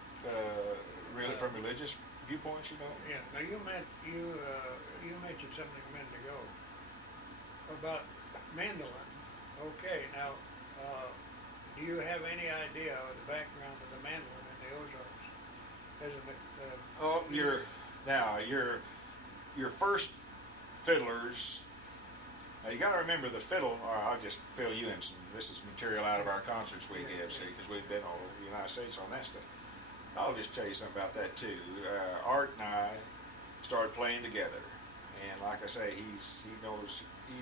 really from religious viewpoints, Yeah. Now you mentioned something a minute ago about mandolin. Okay. Now, do you have any idea of the background of the mandolin in the Ozarks? Your first fiddlers. Now you got to remember the fiddle, or I'll just fill you in some, this is material out of our concerts we give, see, because we've been all over the United States on that stuff. I'll just tell you something about that too. Art and I started playing together, and like I say, he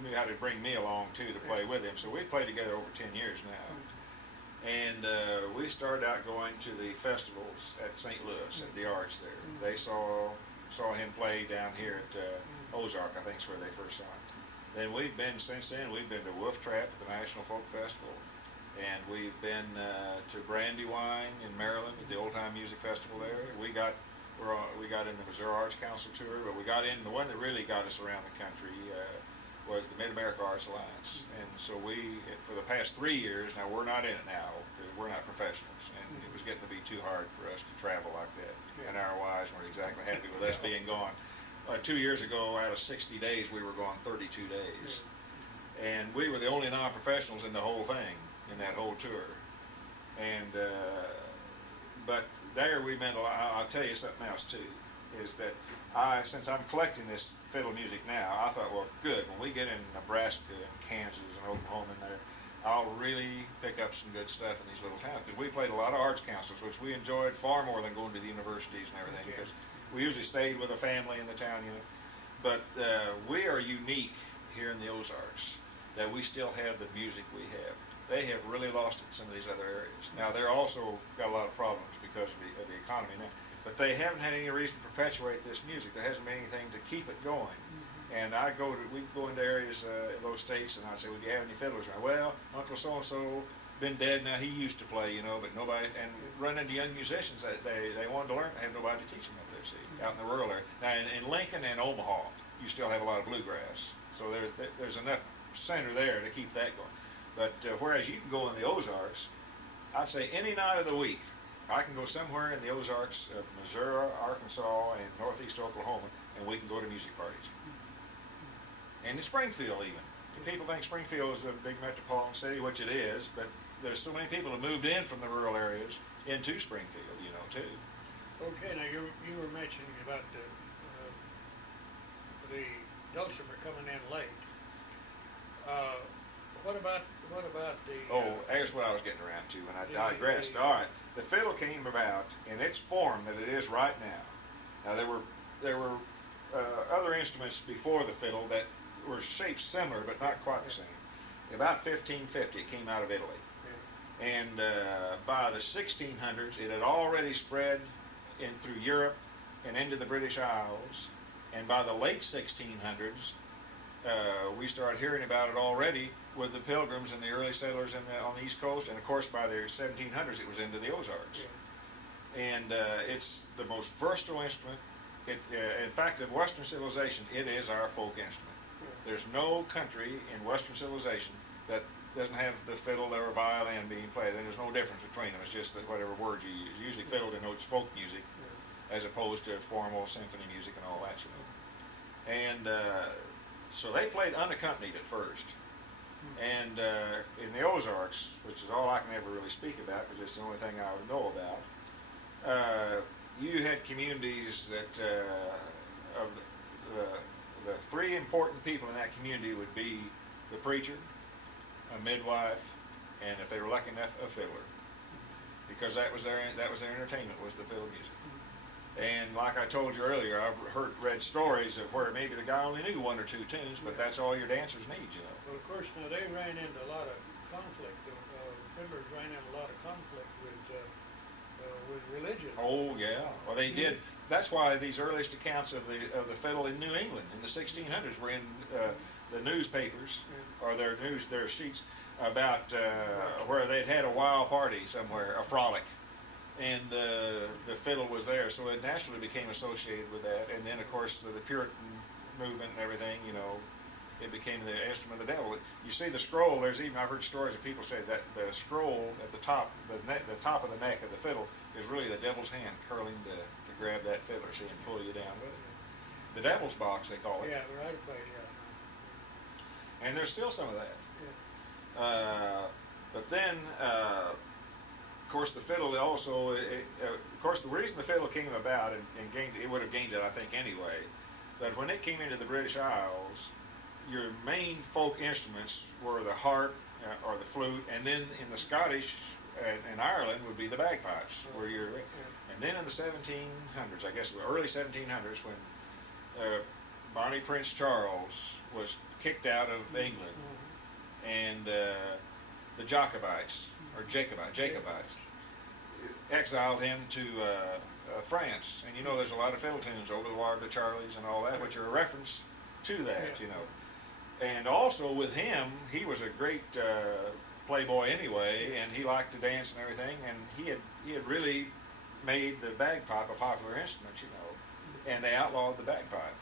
knew how to bring me along too to play with him, so we played together over 10 years now. And we started out going to the festivals at St. Louis, at the Arts there. They saw him play down here at Ozark, I think is where they first saw him. Then since then, we've been to Wolf Trap at the National Folk Festival, and we've been to Brandywine in Maryland at the Old Time Music Festival there. We got in the Missouri Arts Council tour, but we got in the one that really got us around the country was the Mid-America Arts Alliance. And so we, for the past 3 years, now we're not in it now, because we're not professionals, and it was getting to be too hard for us to travel like that. And our wives weren't exactly happy with us being gone. 2 years ago, out of 60 days, we were gone 32 days. And we were the only non-professionals in the whole thing, in that whole tour. And, but there we met a lot. I'll tell you something else too, is that since I'm collecting this fiddle music now, I thought, well, good, when we get in Nebraska and Kansas and Oklahoma in there, I'll really pick up some good stuff in these little towns. Because we played a lot of arts councils, which we enjoyed far more than going to the universities and everything, because we usually stayed with a family in the town, you know. But we are unique here in the Ozarks, that we still have the music we have. They have really lost it in some of these other areas. Now, they're also got a lot of problems because of the economy now. But they haven't had any reason to perpetuate this music. There hasn't been anything to keep it going. And we go into areas in those states, and I'd say, well, do you have any fiddlers around? Well, Uncle so-and-so been dead now. He used to play, you know, but nobody, and run into young musicians that they wanted to learn, have nobody to teach them up there, see, out in the rural area. Now, in Lincoln and Omaha, you still have a lot of bluegrass. So there's enough center there to keep that going. But whereas you can go in the Ozarks, I'd say any night of the week, I can go somewhere in the Ozarks of Missouri, Arkansas, and northeast Oklahoma, and we can go to music parties. And in Springfield even. People think Springfield is a big metropolitan city, which it is, but there's so many people that moved in from the rural areas into Springfield, you know, too. Okay, now you were mentioning about the dulcimer coming in late. What about the? Oh, that's what I was getting around to when I digressed. All right, the fiddle came about in its form that it is right now. Now there were other instruments before the fiddle that were shaped similar but not quite the same. About 1550, it came out of Italy, and by the 1600s, it had already spread in through Europe and into the British Isles, and by the late 1600s. We started hearing about it already with the Pilgrims and the early settlers on the East Coast, and of course by the 1700s it was into the Ozarks. And it's the most versatile instrument. In fact, of Western civilization, it is our folk instrument. There's no country in Western civilization that doesn't have the fiddle or violin being played, and there's no difference between them. It's just that whatever word you use. Usually fiddle denotes folk music as opposed to formal symphony music and all that, you know. And so they played unaccompanied at first. And in the Ozarks, which is all I can ever really speak about, because it's the only thing I would know about, you had communities that of the three important people in that community would be the preacher, a midwife, and if they were lucky enough, a fiddler, because that was their entertainment, was the fiddle music. And like I told you earlier, I've read stories of where maybe the guy only knew one or two tunes, but that's all your dancers need, you know. Well, of course, now they ran into a lot of conflict. Fiddlers ran into a lot of conflict with religion. Oh yeah, well they did. That's why these earliest accounts of the fiddle in New England in the 1600s were in the newspapers or their sheets about where they'd had a wild party somewhere, a frolic. And the fiddle was there, so it naturally became associated with that. And then, of course, the Puritan movement and everything, you know, it became the instrument of the devil. You see the scroll, I've heard stories of people say that the scroll at the top, the top of the neck of the fiddle is really the devil's hand curling to grab that fiddler, see, and pull you down with it. The devil's box, they call it. Yeah, right, yeah. And there's still some of that. Yeah. But then... of course, the fiddle also, of course, the reason the fiddle came about and gained, it would have gained it, I think, anyway, but when it came into the British Isles, your main folk instruments were the harp or the flute, and then in the Scottish and Ireland would be the bagpipes, and then in the 1700s, I guess, the early 1700s, when Bonnie Prince Charles was kicked out of England, and the Jacobites, exiled him to France. And you know there's a lot of fiddle tunes, Over the Water to Charlie's and all that, which are a reference to that, you know. And also with him, he was a great playboy anyway, and he liked to dance and everything, and he had really made the bagpipe a popular instrument, you know, and they outlawed the bagpipe.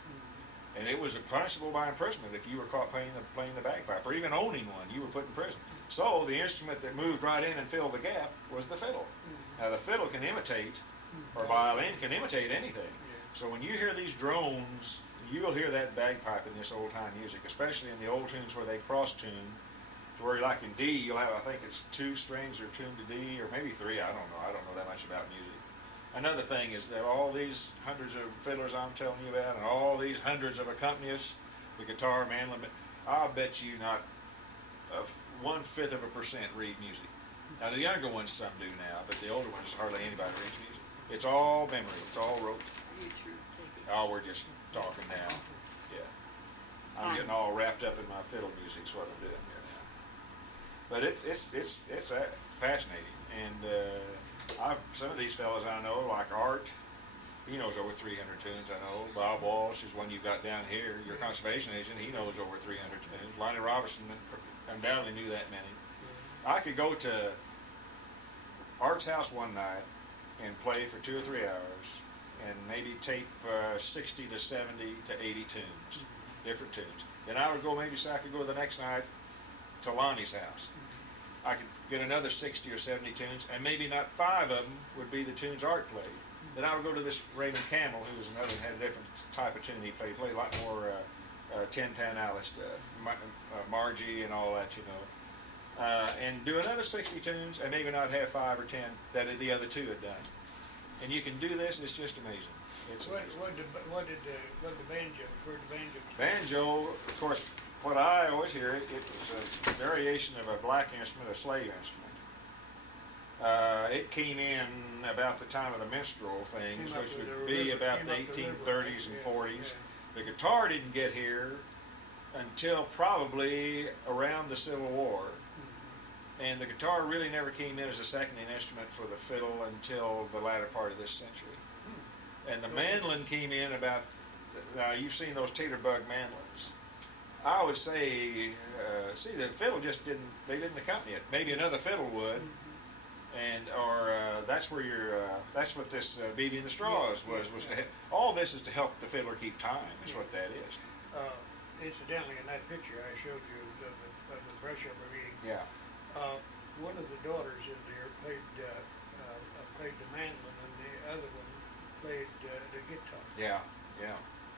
And it was punishable by imprisonment if you were caught playing the bagpipe, or even owning one. You were put in prison. So the instrument that moved right in and filled the gap was the fiddle. Now the fiddle can imitate, or violin can imitate anything. So when you hear these drones, you'll hear that bagpipe in this old time music, especially in the old tunes where they cross tune, to where like in D, you'll have, I think it's 2 strings are tuned to D, or maybe 3. I don't know that much about music. Another thing is that all these hundreds of fiddlers I'm telling you about, and all these hundreds of accompanists, the guitar, mandolin, I'll bet you not 1/5% read music. Now the younger ones some do now, but the older ones hardly anybody reads music. It's all memory. It's all rote. Oh, we're just talking now. Yeah, I'm getting all wrapped up in my fiddle music. Is what I'm doing here now. But it's fascinating, and some of these fellas I know, like Art, he knows over 300 tunes. I know Bob Walsh is one you've got down here. Your conservation agent, he knows over 300 tunes. Lonnie Robertson undoubtedly knew that many. I could go to Art's house one night and play for 2 or 3 hours, and maybe tape 60 to 70 to 80 tunes, different tunes. Then I would go, I could go the next night to Lonnie's house. I could get another 60 or 70 tunes, and maybe not 5 of them would be the tunes Art played. Then I would go to this Raymond Campbell, who was another, had a different type of tune he played. He played a lot more Tin Pan Alley stuff, Margie and all that, you know. And do another 60 tunes, and maybe not have 5 or 10 that the other 2 had done. And you can do this, it's just amazing. It's amazing. What did the banjo, where the banjo? Banjo, of course, what I always hear, it was a variation of a black instrument, a slave instrument. It came in about the time of the minstrel things, which would be about the 1830s and 40s. The guitar didn't get here until probably around the Civil War. And the guitar really never came in as a seconding instrument for the fiddle until the latter part of this century. And the mandolin came in about, now you've seen those tater-bug mandolins. I would say, the fiddle just they didn't accompany it. Maybe another fiddle would. That's where that's what this Beating the Straws was to all this is to help the fiddler keep time, is what that is. Incidentally, in that picture I showed you of the brush-up meeting, one of the daughters in there played the mandolin, and the other one played the guitar. Yeah.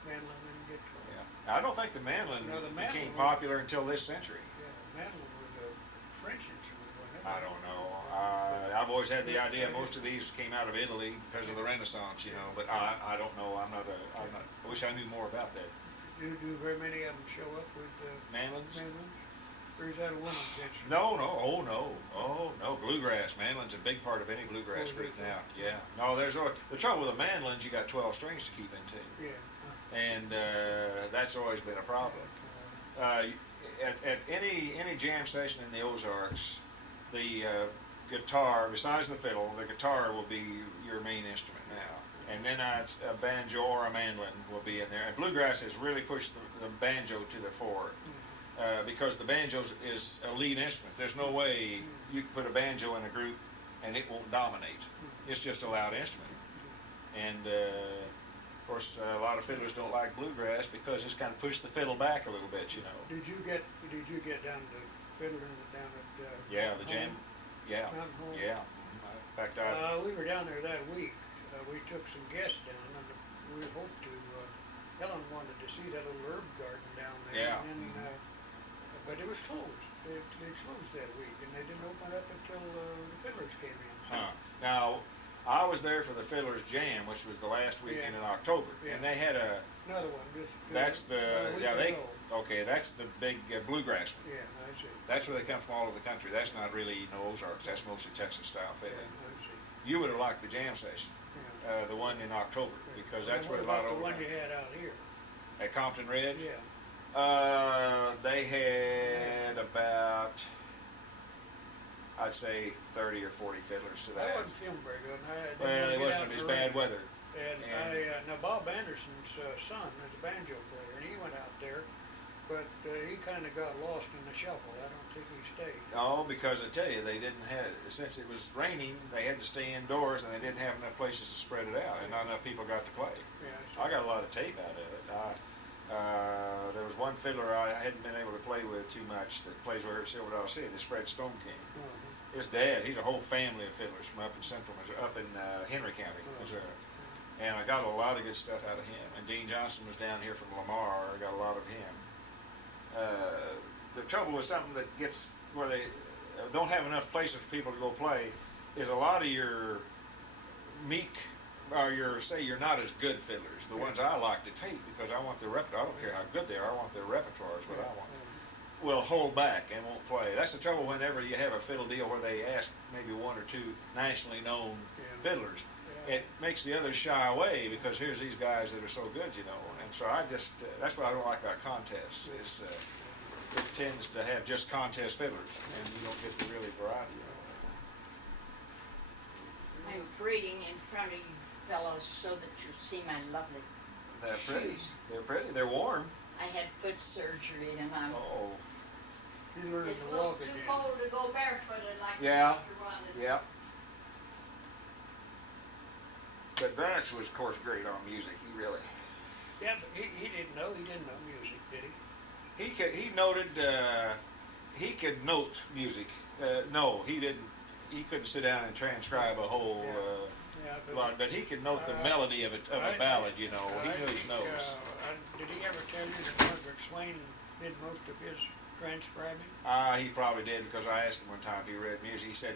Mandolin and guitar. Yeah. I don't think the mandolin became popular until this century. Yeah, mandolin was a French instrument, wasn't it? I don't know. I've always had the idea most of these came out of Italy because of the Renaissance, you know. But I don't know. I wish I knew more about that. Do very many of them show up with mandolins? Or is that a woman's instrument? No. Bluegrass. Mandolin's a big part of any bluegrass group now. Yeah. No, the trouble with the mandolins, you got 12 strings to keep into. Yeah. And that's always been a problem. At any jam session in the Ozarks, the guitar, besides the fiddle, the guitar will be your main instrument now. And then a banjo or a mandolin will be in there. And bluegrass has really pushed the banjo to the fore. Because the banjo is a lead instrument. There's no way you can put a banjo in a group and it won't dominate. It's just a loud instrument. And of course, a lot of fiddlers don't like bluegrass because it's kind of pushed the fiddle back a little bit, you know. Did you get down to fiddling down at the jam? Yeah. Mountain Home? Yeah. In fact, we were down there that week. We took some guests down, and we hoped to. Helen wanted to see that little herb garden down there. Yeah. And then, but it was closed. They closed that week, and they didn't open up until the fiddlers came in. Now, I was there for the Fiddler's Jam, which was the last weekend in October, and they had another one. That's the that's the big bluegrass one. Yeah, I see. That's where they come from all over the country. That's not really Ozarks. That's mostly Texas style fiddling. Yeah, I see. You would have liked the jam session, the one in October, because that's where a lot of the one you had out here at Compton Ridge. Yeah. They had about, I'd say, 30 or 40 fiddlers to that. I wasn't feeling very good. Well, it wasn't. It was bad weather. And now Bob Anderson's son is a banjo player, and he went out there, but he kind of got lost in the shuffle. I don't think he stayed. Oh, because I tell you, they didn't have, since it was raining, they had to stay indoors, and they didn't have enough places to spread it out, and not enough people got to play. Yeah, I got a lot of tape out of it. There was one fiddler I hadn't been able to play with too much that plays over here at Silver Dollar City. This Fred Stone King. His dad, he's a whole family of fiddlers from up in Central Missouri, up in Henry County, Missouri. And I got a lot of good stuff out of him. And Dean Johnson was down here from Lamar. I got a lot of him. The trouble with something that gets where they don't have enough places for people to go play is a lot of your meek, or your, say you're not as good fiddlers, the ones I like to take because I want their repertoire. I don't care how good they are, I want their repertoire is what I want. Will hold back and won't play. That's the trouble whenever you have a fiddle deal where they ask maybe one or two nationally known fiddlers. It makes the others shy away because here's these guys that are so good, you know. And so I just, that's what I don't like about contests, is it tends to have just contest fiddlers and you don't get the really variety. I'm reading in front of you fellows so that you see my lovely They're pretty. shoes. They're pretty. They're warm. I had foot surgery and I'm, Oh. He's learning it's to a little walk too again. cold to go barefooted like Yeah. the doctor wanted. Yeah. But Vance was, of course, great on music. He really. Yeah, but he didn't know music, did he? He noted. He could note music. No, he didn't. He couldn't sit down and transcribe a whole. But he could note the melody of a ballad. You know, he knew his notes. Did he ever tell you that Margaret Swain did most of his transcribing? He probably did because I asked him one time if he read music. He said,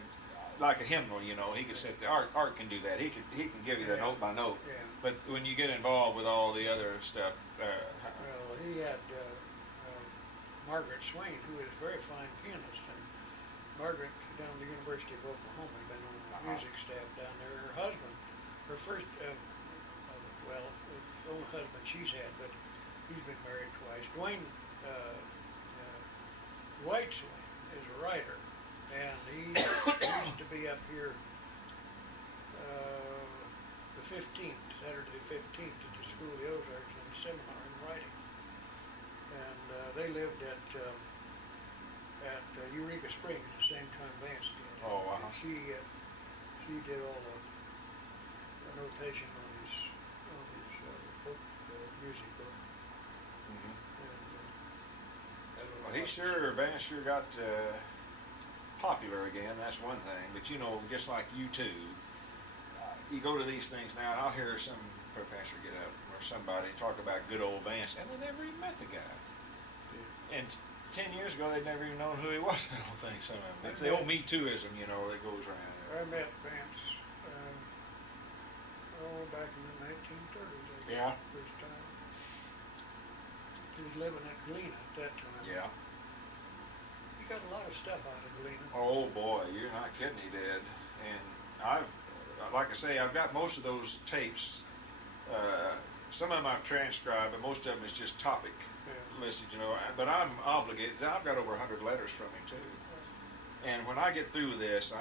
like a hymnal, you know, he could sit there. Art can do that. He can give you the note by note. Yeah. But when you get involved with all the other stuff, Well, he had Margaret Swain, who is a very fine pianist, and Margaret down at the University of Oklahoma had been on the music staff down there. Her husband, her first, well, the only husband she's had, but he's been married twice. Dwayne White Swain is a writer, and he used to be up here the 15th, Saturday the 15th, at the School of the Ozarks in the seminar in writing. And they lived at Eureka Springs the same time Vance did. Oh, wow. And she did all the notation on his book, music book. Mhm. And, Well, Vance sure got popular again, that's one thing. But you know, just like you two, you go to these things now, and I'll hear some professor get up or somebody talk about good old Vance, and they never even met the guy. And 10 years ago, they'd never even known who he was, I don't think, some of them. It's the old Me Too-ism, you know, that goes around. I met Vance, back in the 1930s, I guess, Yeah. first time. He was living at Galena at that time. Yeah. He got a lot of stuff out of Galena. Oh boy, you're not kidding, he did. And like I say, I've got most of those tapes. Some of them I've transcribed, but most of them is just topic listed, you know. But I'm obligated. I've got over 100 letters from him too. And when I get through this,